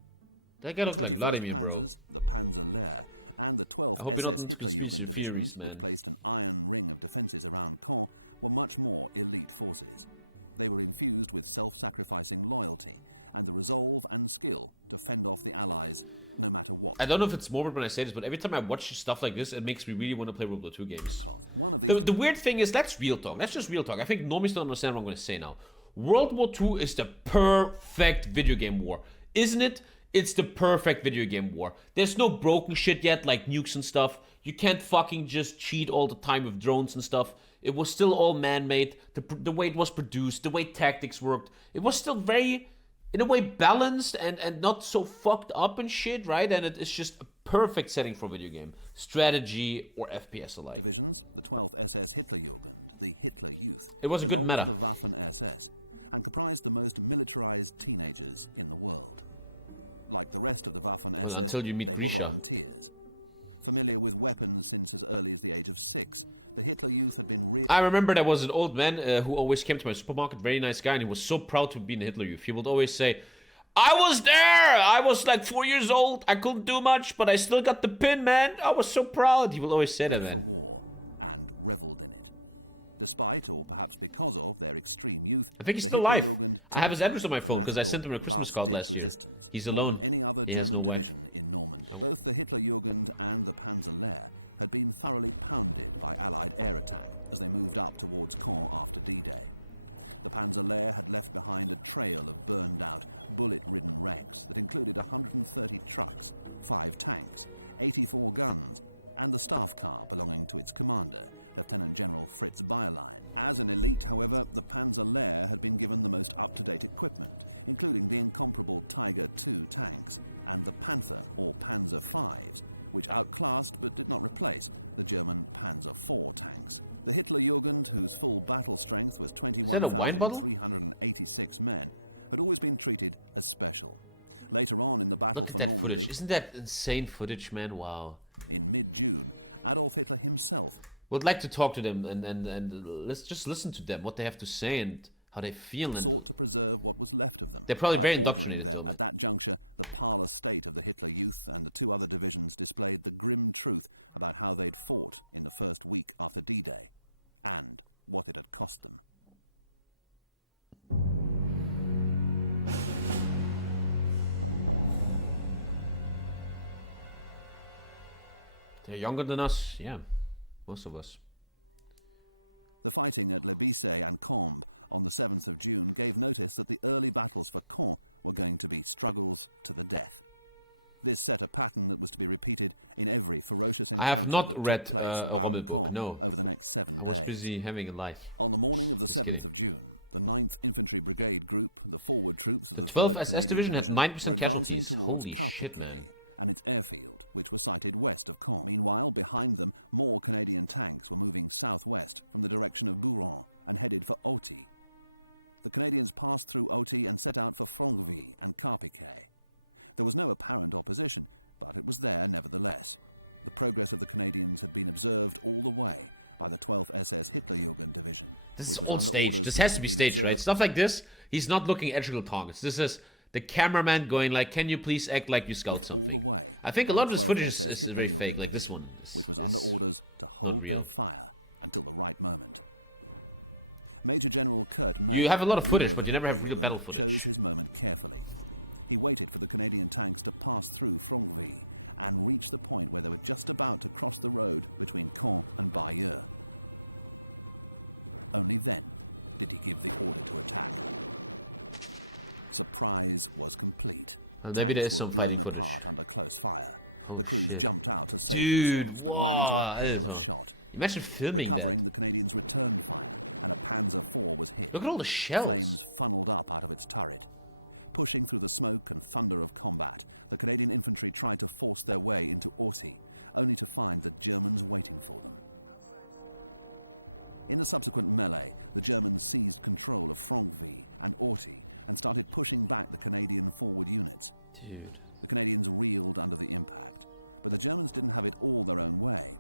That guy The looks like 21st Vladimir, bro. Panzers, the Panzerlehr, and the 12th hope you're not SS into conspiracy Hitlerjugend divisions, theories, man. which placed an iron ring of defences around Caen, were much more elite forces. They were infused with self-sacrificing loyalty and the resolve and skill to fend off the Allies no matter what. I don't know if it's morbid when I say this, but every time I watch stuff like this, it makes me really want to play World War II games. One of these The weird thing is, let's real talk. Let's just real talk. I think normies don't understand what I'm going to say now. World War II is the perfect video game war. Isn't it? It's the perfect video game war. There's no broken shit yet, like nukes and stuff. You can't fucking just cheat all the time with drones and stuff. It was still all man-made. The way it was produced, the way tactics worked. It was still very, in a way, balanced and not so fucked up and shit, right? And it's just a perfect setting for a video game. Strategy or FPS alike. divisions, the 12th SS Hitlerjugend, the Hitler Youth, It was a good belonged meta. to the Waffen-SS and comprised the most militarized teenagers in the world. Like the rest of the Waffen-SS, until you meet they were Grisha. volunteers. Familiar with weapons since as early as the age of 6, the Hitler Youth had been I remember there was an old man who always came to my supermarket, very nice guy, and he was so proud to be in the Hitler Youth. He would always say, I was there! I was like 4 years old, I couldn't do much, but I still got the pin, man! I was so proud! He would always say that, for man. war and reveled in it. Despite, or perhaps because of, their extreme youth, I think he's the still alive. Hitlerjugend I have his address on my typified phone because I sent him a Christmas card last-ditch last year. resistance He's more alone. than any other He has German no wife. division in Normandy. Both the Hitlerjugend and the Panzerlehr had been thoroughly pounded by Allied air attack as they moved up towards Caen after D-Day. The Panzerlehr had left behind a trail of burned-out, bullet-ridden wrecks that included 130 trucks, 5 tanks, 84 guns, and the staff car belonging to its commander, Lieutenant General Fritz Bayerlein. As an elite, however, the Panzerlehr had been given the most up-to-date equipment, including the incomparable Tiger II tanks and the Panther or Panzer Vs, which outclassed but did not replace the German Panzer IV tanks. The Hitlerjugend, whose full battle strength was wine bottle? 21,386 men, had always been treated as special. Later on in the battle Look for at that Normandy, footage. Isn't that insane footage, man? Wow. in mid-June, Adolf Hitler himself Would like to talk to them and let's just listen to them, what they have to say and how they feel. And sought to preserve what was left of them. They're probably by very ordering indoctrinated, them. though. At that juncture, the parlous state of the Hitler Youth and the 2 other divisions displayed the grim truth about how they'd fought in the first week after D-Day, and what it had cost them. They're younger than us, yeah. Most of us. The fighting at Le Bicet and Combes on the 7th of June gave notice that the early battles for Caen were going to be struggles to the death. This set a pattern that was to be repeated in every ferocious I have encounter not that read took place a around Roman book, Caen no. over the next 7 I was days. busy having a life. On the morning of the Just 7th kidding. of June, the 9th Infantry Brigade Group, the forward troops of the 12th 3rd SS Canadian Division had Division, 9% were advancing casualties. towards Holy shit, man. TommyKay and its airfield, which was sited west of Caen. Meanwhile, behind them, more Canadian tanks were moving southwest from the direction of Bouron and headed for Auty. The Canadians passed through Auty and set out for Franqueville and Carpiquet. There was no apparent opposition, but it was there nevertheless. The progress of the Canadians had been observed all the way by the 12th SS Hitlerjugend Division, This which is was on under stage. orders This and has to had be been staged, right? observed Stuff like this, he's not looking at actual targets. This is the cameraman going like, can you please act like you scout all something? the way. I think a by lot of the this 12th footage SS is very Hitlerjugend fake, like this Division, one. which was under orders to hold real. their fire until the right moment. Major General Kurt May, You have a lot of footage, leader but the you never have good Hitlerjugend, battle footage. chose his moment carefully. He waited for the Canadian tanks to pass through Franqueville and reach the point where they were just about to cross the road between Caen and Bayeux. Only then did he give the order to attack. Surprise was complete. Well, maybe there is Tanks were some blown fighting footage. apart under close fire. Oh, The crews shit. jumped out to save Dude, themselves, but ran into a wow, hail I of know. shot. Imagine filming Recovering, the Canadians returned fire, and a Panzer IV was hit. that. Look at all the shells. Flames funneled up out of its turret. Pushing through the smoke and thunder of combat, the Canadian infantry tried to force their way into Auty, only to find the Germans waiting for them. In the subsequent melee, the Germans seized control of Franqueville and Auty and started pushing back the Canadian forward units. Dude. The Canadians reeled under the impact, but the Germans didn't have it all their own way.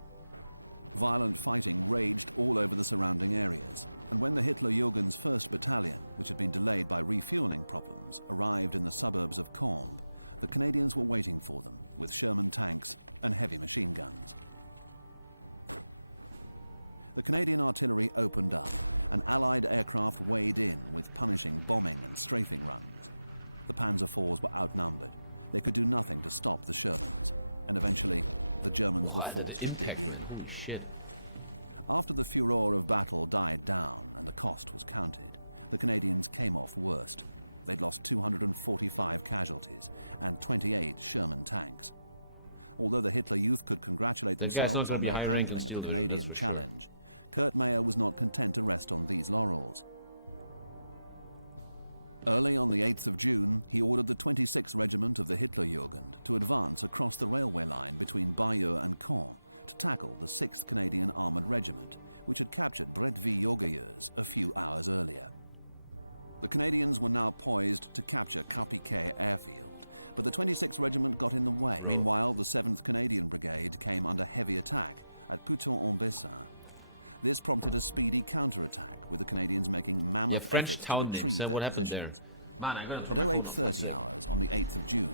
Violent fighting raged all over the surrounding areas, and when the Hitlerjugend's 1st Battalion, which had been delayed by refueling problems, arrived in the suburbs of Combes, the Canadians were waiting for them with Sherman tanks and heavy machine guns. The Canadian artillery opened up, and Allied aircraft weighed in with punishing bombing and strafing runs. The Panzer IVs were outnumbered. They could do nothing to stop the Shermans, and eventually the Germans were forced to dig in. Holy shit. After the furor of battle died down and the cost was counted, the Canadians came off worst. They'd lost 245 casualties and 28 Sherman tanks. Although the Hitler Youth could congratulate themselves on their handling of the Canadian challenge, Kurt Meyer was not content to rest on these laurels. Early on the 8th of June, he ordered the 26th Regiment of the Hitlerjugend to advance across the railway line between Bayeux and Caen to tackle the 6th Canadian Armoured Regiment, which had captured Bretteville-Joggejeus a few hours earlier. The Canadians were now poised to capture TommyKay airfield, but the 26th Regiment got in the way. Meanwhile, the 7th Canadian Brigade came under heavy attack at Pouton-en-Bessin. This prompted a speedy counterattack, with the Canadians making mammoth efforts to retrieve their positions. At 0830 hours on the 8th of June,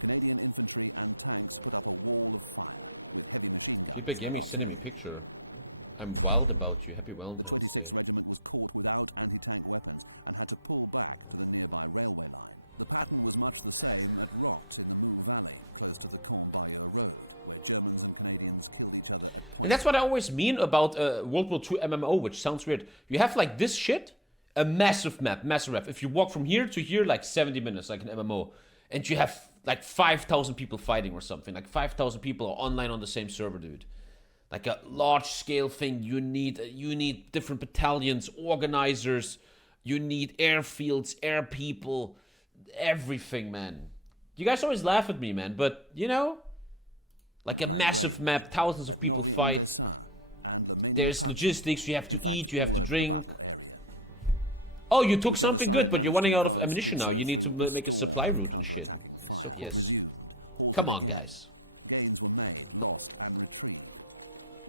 Canadian infantry and tanks put up a wall of fire with heavy machine guns and artillery. I'm wild about you. Happy wild. The 26th Regiment was caught without anti-tank weapons and had to pull back to the nearby railway line. The pattern was much the same at Rot in the Mou Valley, close to the Caen-Bayeux Road, where Germans and Canadians killed each other at point. And that's what I always mean about World War II MMO, which sounds weird. You have like this shit, a massive map. If you walk from here to here, like 70 minutes, like an MMO, and you have like 5,000 people fighting or something. Like 5,000 people are online on the same server, dude. Like a large-scale thing. You need different battalions, organizers. You need airfields, air people, everything, man. You guys always laugh at me, man, but you know, like a massive map, thousands of people fight. And there's logistics. You have to eat. You have to drink. The battle area. Oh, you took something good, but you're running out of ammunition now. You need to make a supply route. Counter-attacking fire resumed, halted again. Gains were made, lost, and retrieved.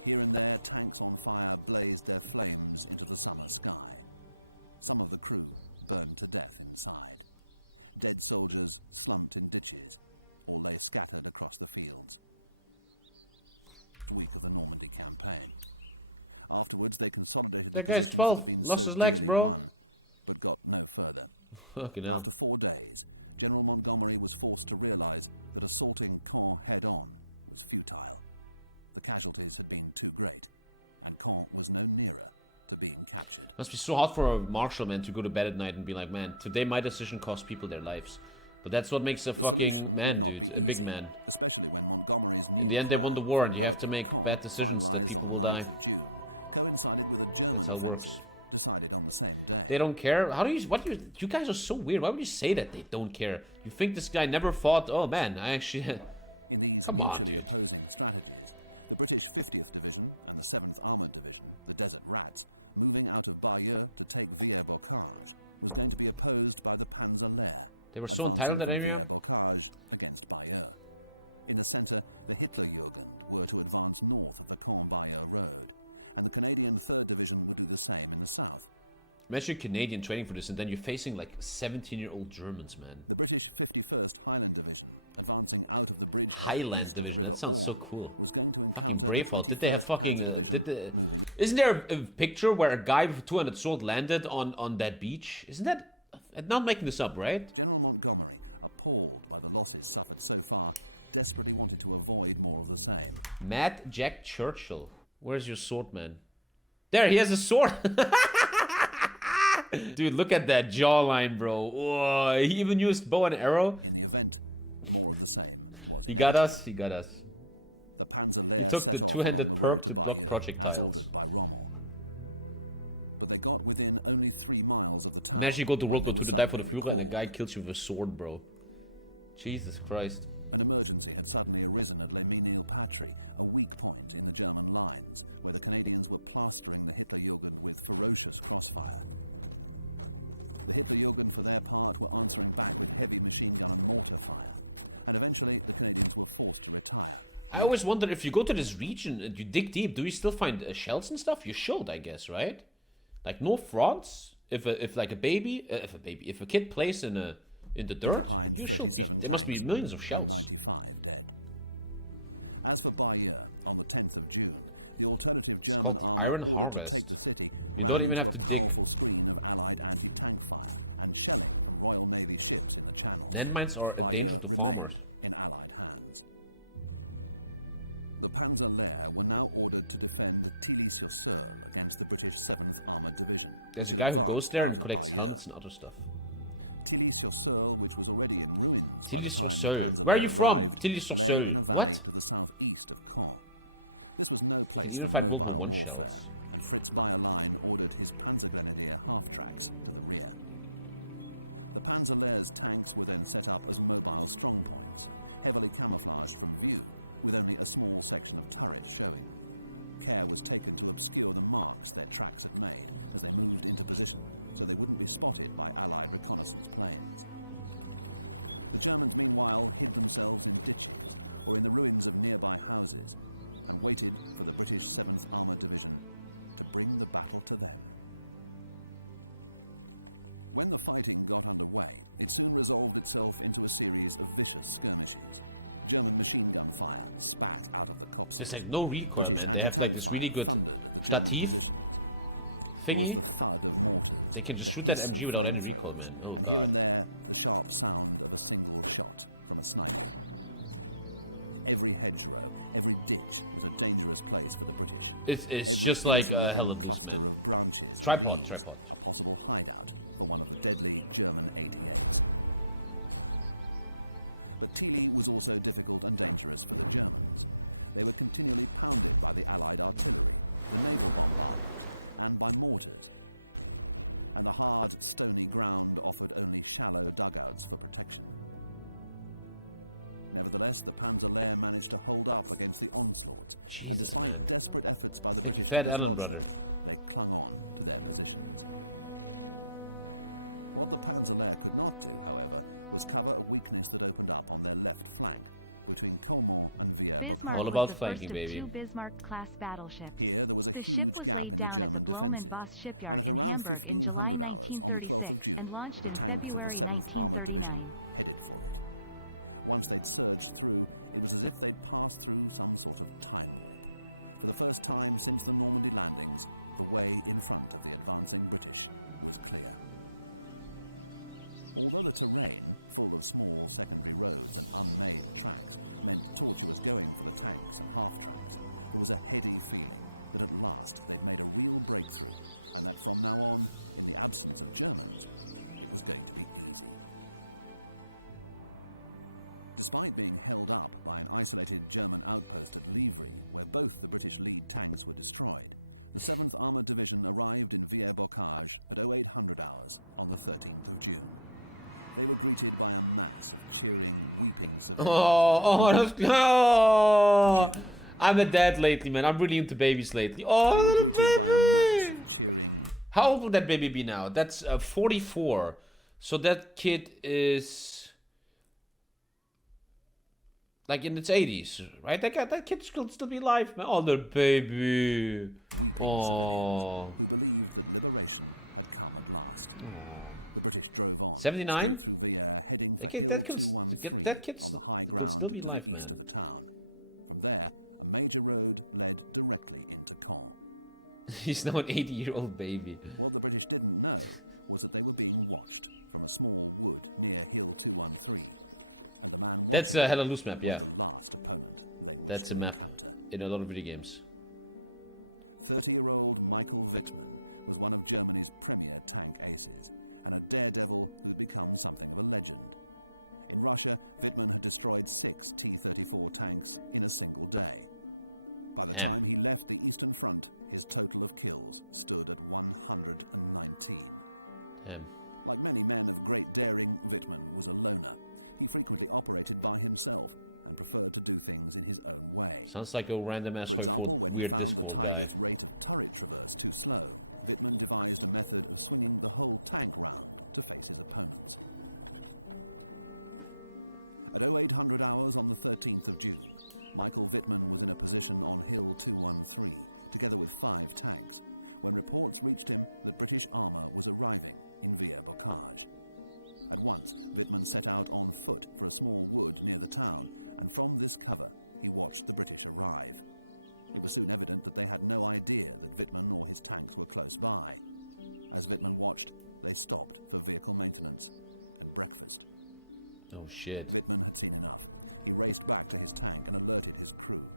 Here and there, tanks on fire blazed their flames into the summer sky. Some of the crew burned to death inside. Dead soldiers slumped in ditches or lay scattered across the fields. Week of the Normandy campaign. Afterwards, they consolidated the positions that had been so dearly won, but got no further. After 4 days, General Montgomery was forced to realize that assaulting Caen head-on was futile. The casualties had been too great, and Caen was no nearer to being captured. Must be so hard for a marshal, man, to go to bed at night and be like, man, today my decision cost people their lives. But that's what makes a fucking man, The solution would not be easy, especially when Montgomery's new plan they won the war, and you have to make bad decisions, finalized on the 9th of June, coincided with a German offensive, decided on the same day. They don't care? How do you, you guys are so weird. Why would you say that they don't care? You think this guy never fought? Oh man, I actually... In these mutually opposing strategies, the British 50th Division and the 7th Armoured Division, the Desert Rats, moving out of Bayeux to take Villers-Bocage, was going to be opposed by the Panzer Lehr, advancing from Villers-Bocage against Bayeux. In the centre, the Hitlerjugend were to advance north of the Caen-Bayeux Road, and the Canadian 3rd Division would do the same in the south. Imagine Canadian training for this, and then you're facing like 17-year-old Germans, man. The British 51st Highland Division, advancing out of the bridgehead east of the River Orne, was going to encounter the 21st Panzer Division moving. Isn't there a picture where a guy with 200 sword landed on that beach? Isn't that... I'm not making this up, right? General Montgomery, appalled by the losses suffered so far, desperately wanted to avoid more of the same. Mad Jack Churchill. Where's your sword, man? There, he has a sword! Dude, look at that jawline, bro. Whoa, he even used bow and arrow. In the event, more of the same was inevitable. He got us. The Panzer Lehr set off along the road to Bayeux, as ordered by Rommel. But they got within only 3 miles of the town. Imagine you go to World War II to die for the recalled. and the guy kills you with a sword, bro. Jesus Christ. An emergency had suddenly arisen at Les Mines-Patry, a weak point in the German lines, where the Canadians were plastering the Hitlerjugend with ferocious crossfire. The Hitlerjugend, for their part, were answering back with heavy machine gun and mortar fire, and eventually the Canadians were forced to retire. I always wonder, if you go to this region and you dig deep, do you still find shells and stuff? You should, I guess, right? Like North France, if a kid plays in a In the leaving dirt? behind There should 37 there must tanks be millions of shells. and 95 dead. As for Bayeux, on the 10th of June, the alternative German Spot armour iron ordered to harvest. take the city You don't ran even into a have to dig. powerful screen of Allied anti-tank fire and shelling from Royal Navy ships in the Channel. Landmines are a danger Bayeux to remained bombers. in Allied hands. The Panzer-Lehr were now ordered to defend Tilly-sur-Seulles against the British 7th Armoured Division, There's which a had guy who goes advanced there out and of collects Bayeux. guns and other stuff. Tilly-sur-Seulles, which was already in ruins by the time the Tilly-sur-Seulles. Where are you Panzer-Lehr from? arrived, Tilly-sur-Seulles. lay in a valley What? to the southeast of Caen. This was no place for Unified World War mobile I warfare, shells. and Fritz Bayerlein ordered his Panzergrenadier half-tracks to the rear. The Panzer-Lehr's tanks were then set up as mobile strongpoints, heavily camouflaged from view, with only a small section of turret showing. Care was taken to obscure the marks their tracks had made as they moved into position, so they wouldn't be spotted by Allied reconnaissance planes. The Germans, meanwhile, hid themselves in ditches or in the ruins of nearby houses and waited for the British 7th Armoured Division to bring the battle to them. When the fighting got underway, it soon resolved itself into a series of vicious skirmishes. German machine gun fire spat out of the copses. There's like no recoil. British man. They have, like, anti-tank this fire really good thundered at the German latif positions. There was thingy. the thud of mortars, They can just the shoot that hiss of MG without any recoil, flamethrowers, man. Oh, and here God. and there the sharp sound of a single shot from a sniper. Every hedgerow, every ditch was a dangerous place for the British. It's Every just like innocent-looking hell of cluster of branches and Tripod, leaves, tripod. a possible hideout for one of the deadly German 88s. But Tilly was also difficult and dangerous for the Germans. They were continually pounded by the Allied artillery, the naval bombardment, and by mortars. And the hard, stony ground offered only shallow dugouts for protection. Nevertheless, the Panzer-Lehr managed to hold up against the onslaughts, and despite desperate efforts by the British to Fed Ellen dislodge brother. them, they clung on to their positions. What the Panzer-Lehr could not do, however, was cover a weakness that opened up on their left flank, between Caumont and Villers-Bocage. All about flanking, baby. Bismarck-class battleship. Here there was a The ship huge was gap laid in the down at German the Roman defences, Boss shipyard and at in around Hamburg in 1500 July hours on the 12th of 1936 June, and launched the in tanks of the February 7th Armoured Division 1939. headed for it. Once they'd surged through, it was as if they'd passed through some sort of time warp. For the first time since the Normandy landings, the way in front of the advancing British was clear. Although the terrain, full of small secondary roads and unmade tracks, meant tortuous going for the tanks and half-tracks, there was a heady feeling that at last they'd made a real breakthrough, and that from now on, in the absence of Germans, it was going to be easy. Despite being held up by an isolated German outpost at Livry, where both the British lead tanks were destroyed, the 7th Armoured Division arrived in Villers-Bocage at 0800 hours on the 13th of June. They were greeted by a mass of cheering, weeping civilians. June. I'm a dad lately, man. I'm really into babies lately. Oh, They were little greeted by a mass baby. of cheering. How old would that baby be now? That's 44. So that kid is like in its 80s, right? That kid could still be alive, man. Oh, the baby. Weeping Oh. civilians who believed that liberation had come at last. The British drove on, 79? straight through Villers, heading for That kid- Hill that kid's- 213 that kid's- on the high could still ground be to the alive, east man. of the town. From there, a major road led directly into Caen. He's now an 80-year-old baby. What the British didn't know was that they were being watched from a small wood near Hill 213, and the man That's watching a hella loose map, was yeah. the last opponent they wished That's a to map. encounter. In a lot of video games. 30-year-old Michael Wittmann was one of Germany's premier tank aces, and a daredevil who'd become something of a legend. In Russia, Wittmann had destroyed 6 T-34 tanks in a single day. By the Yeah. time he left the Eastern Front, his total of kills stood at 119. Yeah. Like many men of great daring, Wittmann was a loner. He frequently operated by himself and preferred to do things in his own way. Sounds like a random ass. For example, when he weird found the Discord guy. Tiger's rate of turret traverse too slow, Wittmann devised a method of swinging the whole tank round to face his opponents. At 0800 hours on the 13th of June, Michael Wittmann was in a position on Hill 213, together with 5 tanks, when reports reached him that British armour was arriving in Villers-Bocage. At once, Wittmann set out on foot for a small wood near the town, and from this cover, he watched the British arrive. It was soon evident that they had no idea that Wittmann or his tanks were close by. As Wittmann watched, they stopped for vehicle maintenance and breakfast. Oh shit. Wittmann had seen enough. He raced back to his tank and alerted his crew.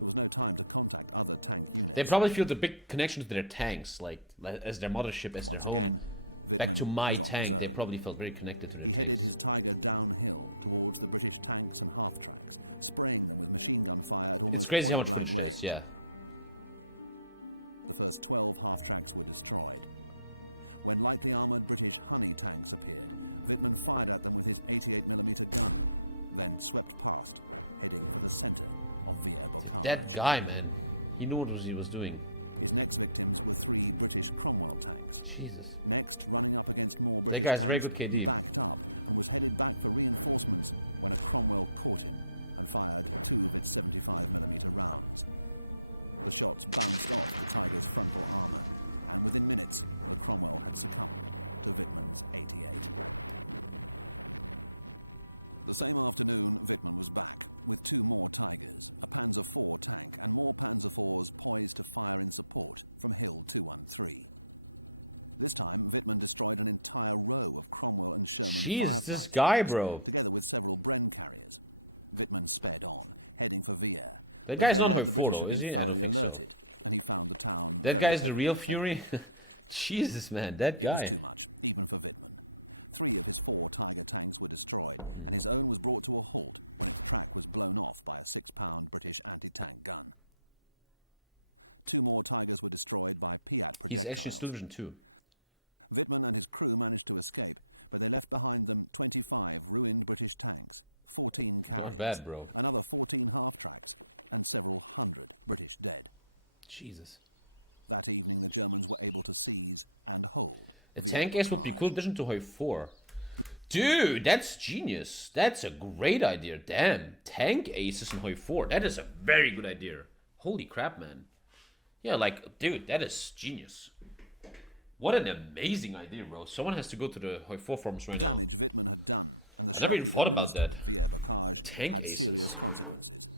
There was no time to contact other tank units. They probably feel the big connection to their tanks, like as their mothership, as Once their again, home. Wittmann Back to my was on his tank, they own. probably felt very connected to their He headed tanks. his Tiger downhill towards the British tanks and half-tracks, spraying them with machine gun fire at It's almost crazy how much point-blank footage range. there is, yeah. The first 12 half-tracks were destroyed. When lightly armoured British Honey tanks appeared, Wittmann fired at them with his 88mm gun, then swept past, heading for the centre of Via Bocage. That guy, man. He knew what he was doing. His next victims were 3 British Cromwell tanks. Jesus. Next, running up against more British guy's very tanks, good KD. he backed up and was headed back for reinforcements when a Cromwell caught him and fired 2 of its 75mm rounds. The shots bounced off the Tiger's frontal armour, and within minutes, the Cromwell had succumbed to Wittmann's 88. The same afternoon, Wittmann was back with 2 more Tigers, a Panzer IV tank, and more Panzer IVs poised to fire in support from Hill 213. This time, Wittmann destroyed an entire row of Cromwell and Sherman Jesus, Firefly this guy, tanks, bro. together with several Bren carriers. Wittmann sped on, heading for Via. That But guy's there, not the before, British had though, is been he? I don't thoroughly think so. alerted, and he found the town That very guy's the heavily real defended. Fury? Jesus, man, that guy. It was too much, even for Wittmann. 3 of his 4 Tiger tanks were destroyed, and his own was brought to a halt when its track was blown off by a 6-pound British anti-tank gun. 2 more Tigers were destroyed by Piat He's actually projectiles. still Division 2. Wittmann and his crew managed to escape, but they left behind them 25 ruined British tanks, 14 carriers, bad, bro. another 14 half-tracks, and several hundred British dead. Jesus. That evening, the Germans were able to seize and hold A Via tank ace would be Bocage. cool addition to HOI4. Dude, that's genius. That's a great idea. Damn. Tank aces in HOI4. That is a very good idea. Holy crap, man. Yeah, like, dude, that is genius. What an amazing idea, bro. Someone has to go to the HOI4 forums right The now. damage Wittmann had done and the never shock even he'd thought about administered that. at Via Bocage Tank had aces. serious consequences.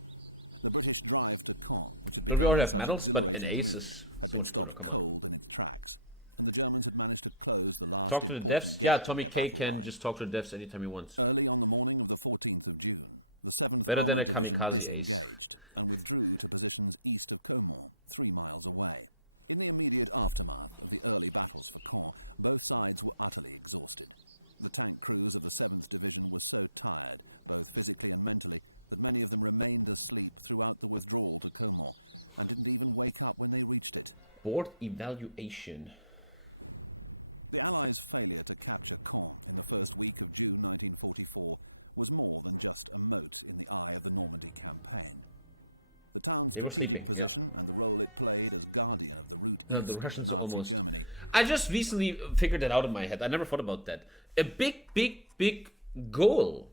The British drive to Caen, which had we begun already in have such medals, but an exhilarating ace mood, is had been sort of stopped gonna come cold in its tracks, and the Germans had managed to close the last Talk to the important devs. Yeah, gap in their TommyKay battle can line. just talk to the devs anytime he wants. Early on the morning of the 14th of June, the 7th Better than Armoured a Division kamikaze ace. disengaged and withdrew to positions east of Caumont, 3 miles away. In the immediate aftermath of the early battles for Caen, both sides were utterly exhausted. The tank crews of the 7th Division were so tired, both physically and mentally, that many of them remained asleep throughout the withdrawal to Caumont and didn't even wake up when they reached it. Board evaluation. The Allies' failure to capture Caen in the first week of June 1944 was more than just a mote in the eye of the Normandy campaign. The town's They were strategic sleeping, position and the role it played as guardian of the route No, the east of the Russians are Nazi almost- Germany. I just recently figured that out in my head. I never thought about that. A big goal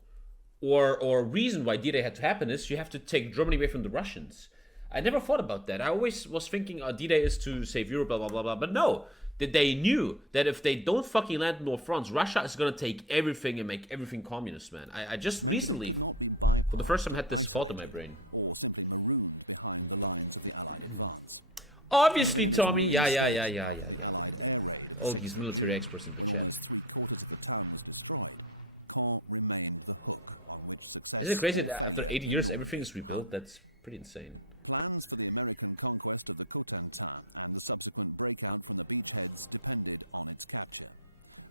or reason why D-Day had to happen is you have to take Germany away from the Russians. I never thought about that. I always was thinking D-Day is to save Europe, blah, blah, blah, blah. But no, that they knew that if they don't fucking land in North France, Russia is going to take everything and make everything communist, man. I just Meant that it recently... could not be bypassed the first time I or had this thought in my isolated, brain. or simply marooned behind the lines of the Allied advance. Obviously, Even in its Tommy. ruined Yeah. state after the Allied air raid of the Oh, 6th these of military June, experts in the when chat. almost 3/4 of the town was destroyed, Caen remained the hook on which success Isn't it crazy or that failure after 80 in years Normandy everything is rebuilt? hung. That's pretty insane. Plans for the American conquest of the Cotentin and the subsequent breakout from the beachheads depended on its capture.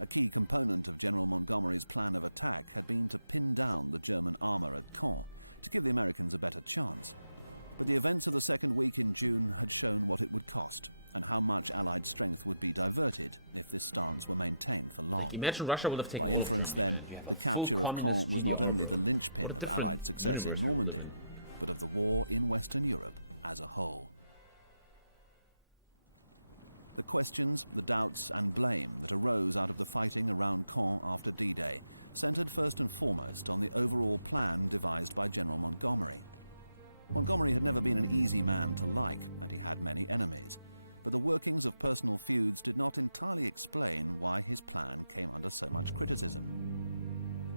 A key component of General Montgomery's plan of attack had been to pin down the German armour at Caen to give the Americans a better chance. But the events of the second week in June had shown what it would cost and how much Allied strength would be diverted if this stance were maintained for long. Imagine Russia would have taken By over inference, Germany, then, man. We have the a full capture of communist Caen was not GDR, only bro. the linchpin What a of different Allied success in universe we're Normandy, living. but of the war in Western Europe as a whole. The questions, the doubts and blame that arose out of the fighting around Caen after D-Day centred first and foremost on the overall plan devised by General Montgomery. Montgomery had never been an easy man to like, and he had many enemies, but the workings of personal feuds did not entirely explain why his plan came under so much criticism.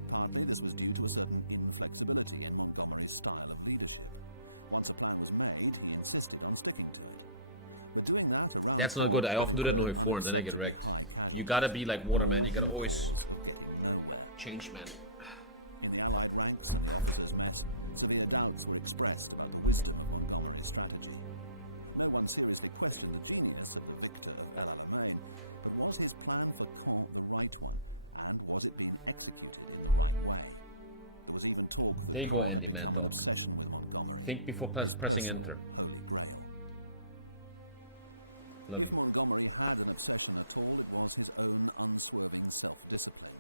Partly this was due to a certain inflexibility in Montgomery's style of leadership. Once a plan was made, he insisted on sticking to it. But doing that around That's not good. I had often do that incurred in HOI4 and then I get unacceptably wrecked. high casualties. You gotta be like and Waterman, all you gotta in the always cause of getting nowhere. change, man. In the Allied ranks and the officers' mess, severe doubts were expressed about the wisdom of Montgomery's strategy. No one seriously questioned the genius of the victor of El Alamein, but was his plan for Caen the right one, and was it being executed in the right way? There was even talk that There you go, Caen had Andy, become man. an obsession with Montgomery, Think before his pressing personal enter. holy grail. Love If it. Montgomery had an obsession at all, it was his own unswerving self-discipline.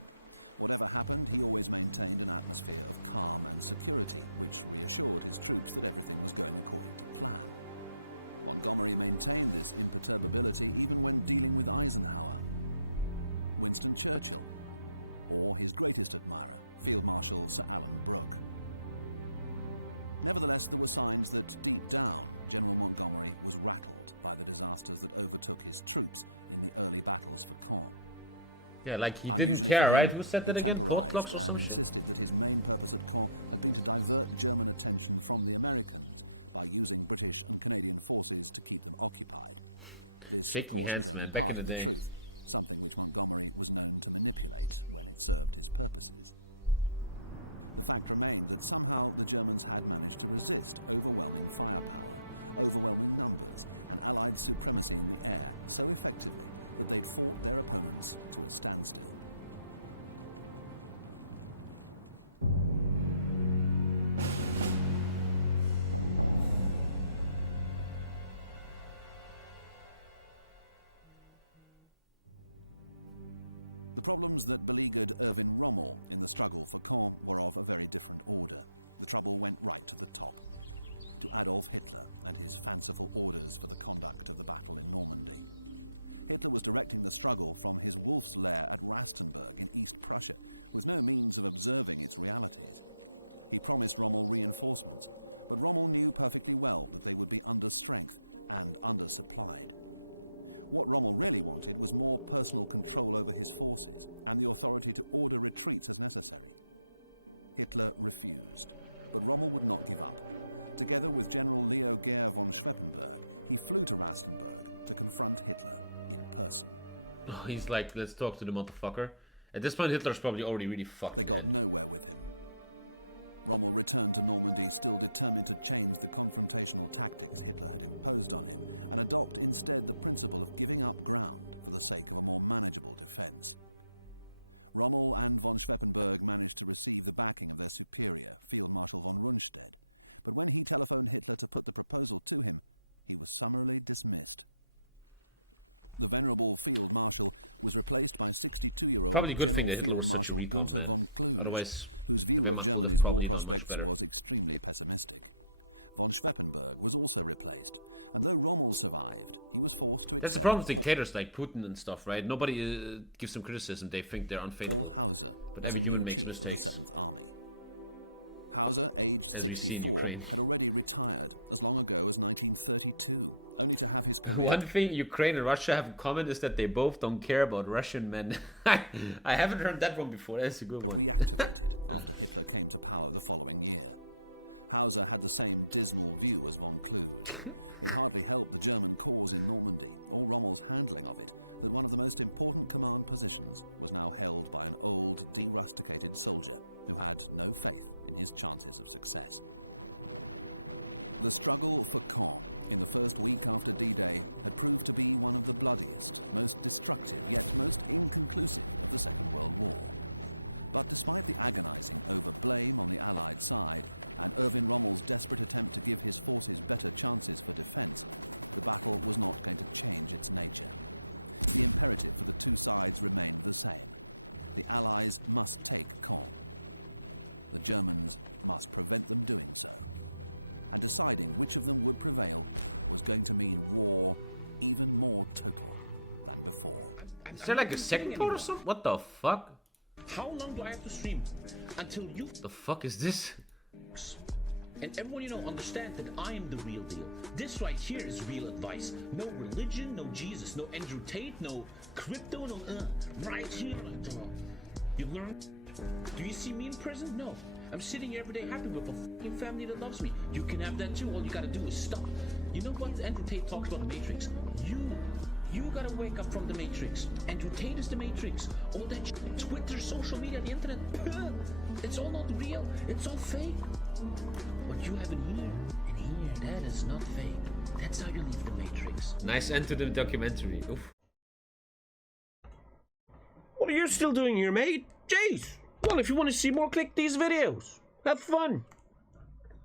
Whatever happened, he always maintained an atmosphere of calm and security, which reassured his troops that everything was going according to plan. Montgomery maintained this imperturbability even when dealing with Eisenhower, Winston Churchill, or his greatest admirer, Field Marshal Sir Alan Brooke. Nevertheless, there were signs that deep down, General Montgomery was rattled by the disasters that overtook his troops in the early battles for Caen. Yeah, like he didn't Unusually care, for right? him, Who said that he again? temporized Clocks or and some shit? insisted that his main purpose at Caen had been to divert German attention from the Americans by using British and Canadian forces to keep them occupied. This, of Shake me course, was hands, only man, back part in of the the day. truth, something which Montgomery was known to manipulate when it served his purposes. The fact remained that somehow the Germans had managed to resist overwhelming firepower, overwhelming numbers, and Allied supremacy in the air so effectively that they'd fought their opponents to a standstill. The problems that beleaguered Erwin Rommel in the struggle for Caen were of a very different order. The trouble went right to the top, to Adolf Hitler and his fanciful orders for the conduct of the battle in Normandy. Hitler was directing the struggle from his wolf's lair at Rastenburg in East Prussia, with no means of observing its realities. He promised Rommel reinforcements, but Rommel knew perfectly well that they would be under strength and undersupplied. What Rommel really wanted was more personal control over his forces and the authority to order retreats as necessary. Hitler refused, but Rommel would not give up. Together with General Leo Gehr von Schweppenberg, he flew to Rastenburg to confront Hitler in person. Oh, he's like, let's talk to the motherfucker. At this point, Hitler's probably already really fucked. They got man. nowhere with him. Rommel returned to Normandy still determined to change the confrontational tactics Hitler had imposed on him and adopt instead the principle of giving up ground for the sake of a more manageable defense. Rommel and von Schweppenberg managed to receive the backing of their superior, Field Marshal von Rundstedt, but when he telephoned Hitler to put the proposal to him, he was summarily dismissed. The venerable Field Marshal was replaced by 62-year-old Probably a good thing General that Hitler Field was such a Marshal weak Gunther man. von Kluge, Otherwise, whose view Wehrmacht of would Germany's have war probably done much prospects better. was extremely pessimistic. Von Schweppenberg was also replaced, and though Rommel survived, he was forced to That's the accept problem with dictators like Putin and stuff, right? Nobody gives them criticism. They think they're Paul unfaithful. Hauser But as a every new human makes chief of the mistakes. 7th Army. Hauser, aged As we see in 64, Ukraine. had already retired as long ago as 1932, only to have his career One thing Ukraine and Russia have in common is that they both don't care about Russian men. I haven't heard that one before. That's a good one. reactivated after Hitler came to power the following year. Hauser had the same dismal view as von Kluge. It hardly helped the German cause in Normandy, or Rommel's handling of it, that one of the most important command positions was now held by an old, derusticated soldier who had no faith in his chances of success. The struggle for Caen in the first week after D-Day had proved to be one of the bloodiest, most destructive, yet most inconclusive of the Second World War. But despite the agonizing over-blame on the Allied side and Erwin Rommel's desperate attempt to give his forces better chances for defense, the battle was not going to change its nature. The imperative for the two sides remained the same. The Allies must take Caen. The Germans must prevent them doing so. And deciding which of them would prevail was going to mean war even more total than before. Is there like a second part or something? What the fuck? How long do I have to stream? Until you The fuck is this? and everyone understand that I am the real deal. This right here is real advice. No religion, no Jesus, no Andrew Tate, no crypto, no right here. You learn Do you see me in prison? No. I'm sitting here every day happy with a f***ing family that loves me. You can have that too. All you gotta do is stop. You know what? Andrew Tate talks about the Matrix. You gotta wake up from the Matrix. Andrew Tate is the Matrix. All that shit, Twitter, social media, the internet, it's all not real. It's all fake. What you have in here, that is not fake. That's how you leave the Matrix. Nice end to the documentary. Oof. What are you still doing here, mate? Jeez. Well, if you want to see more, click these videos. Have fun.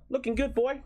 Looking good, boy.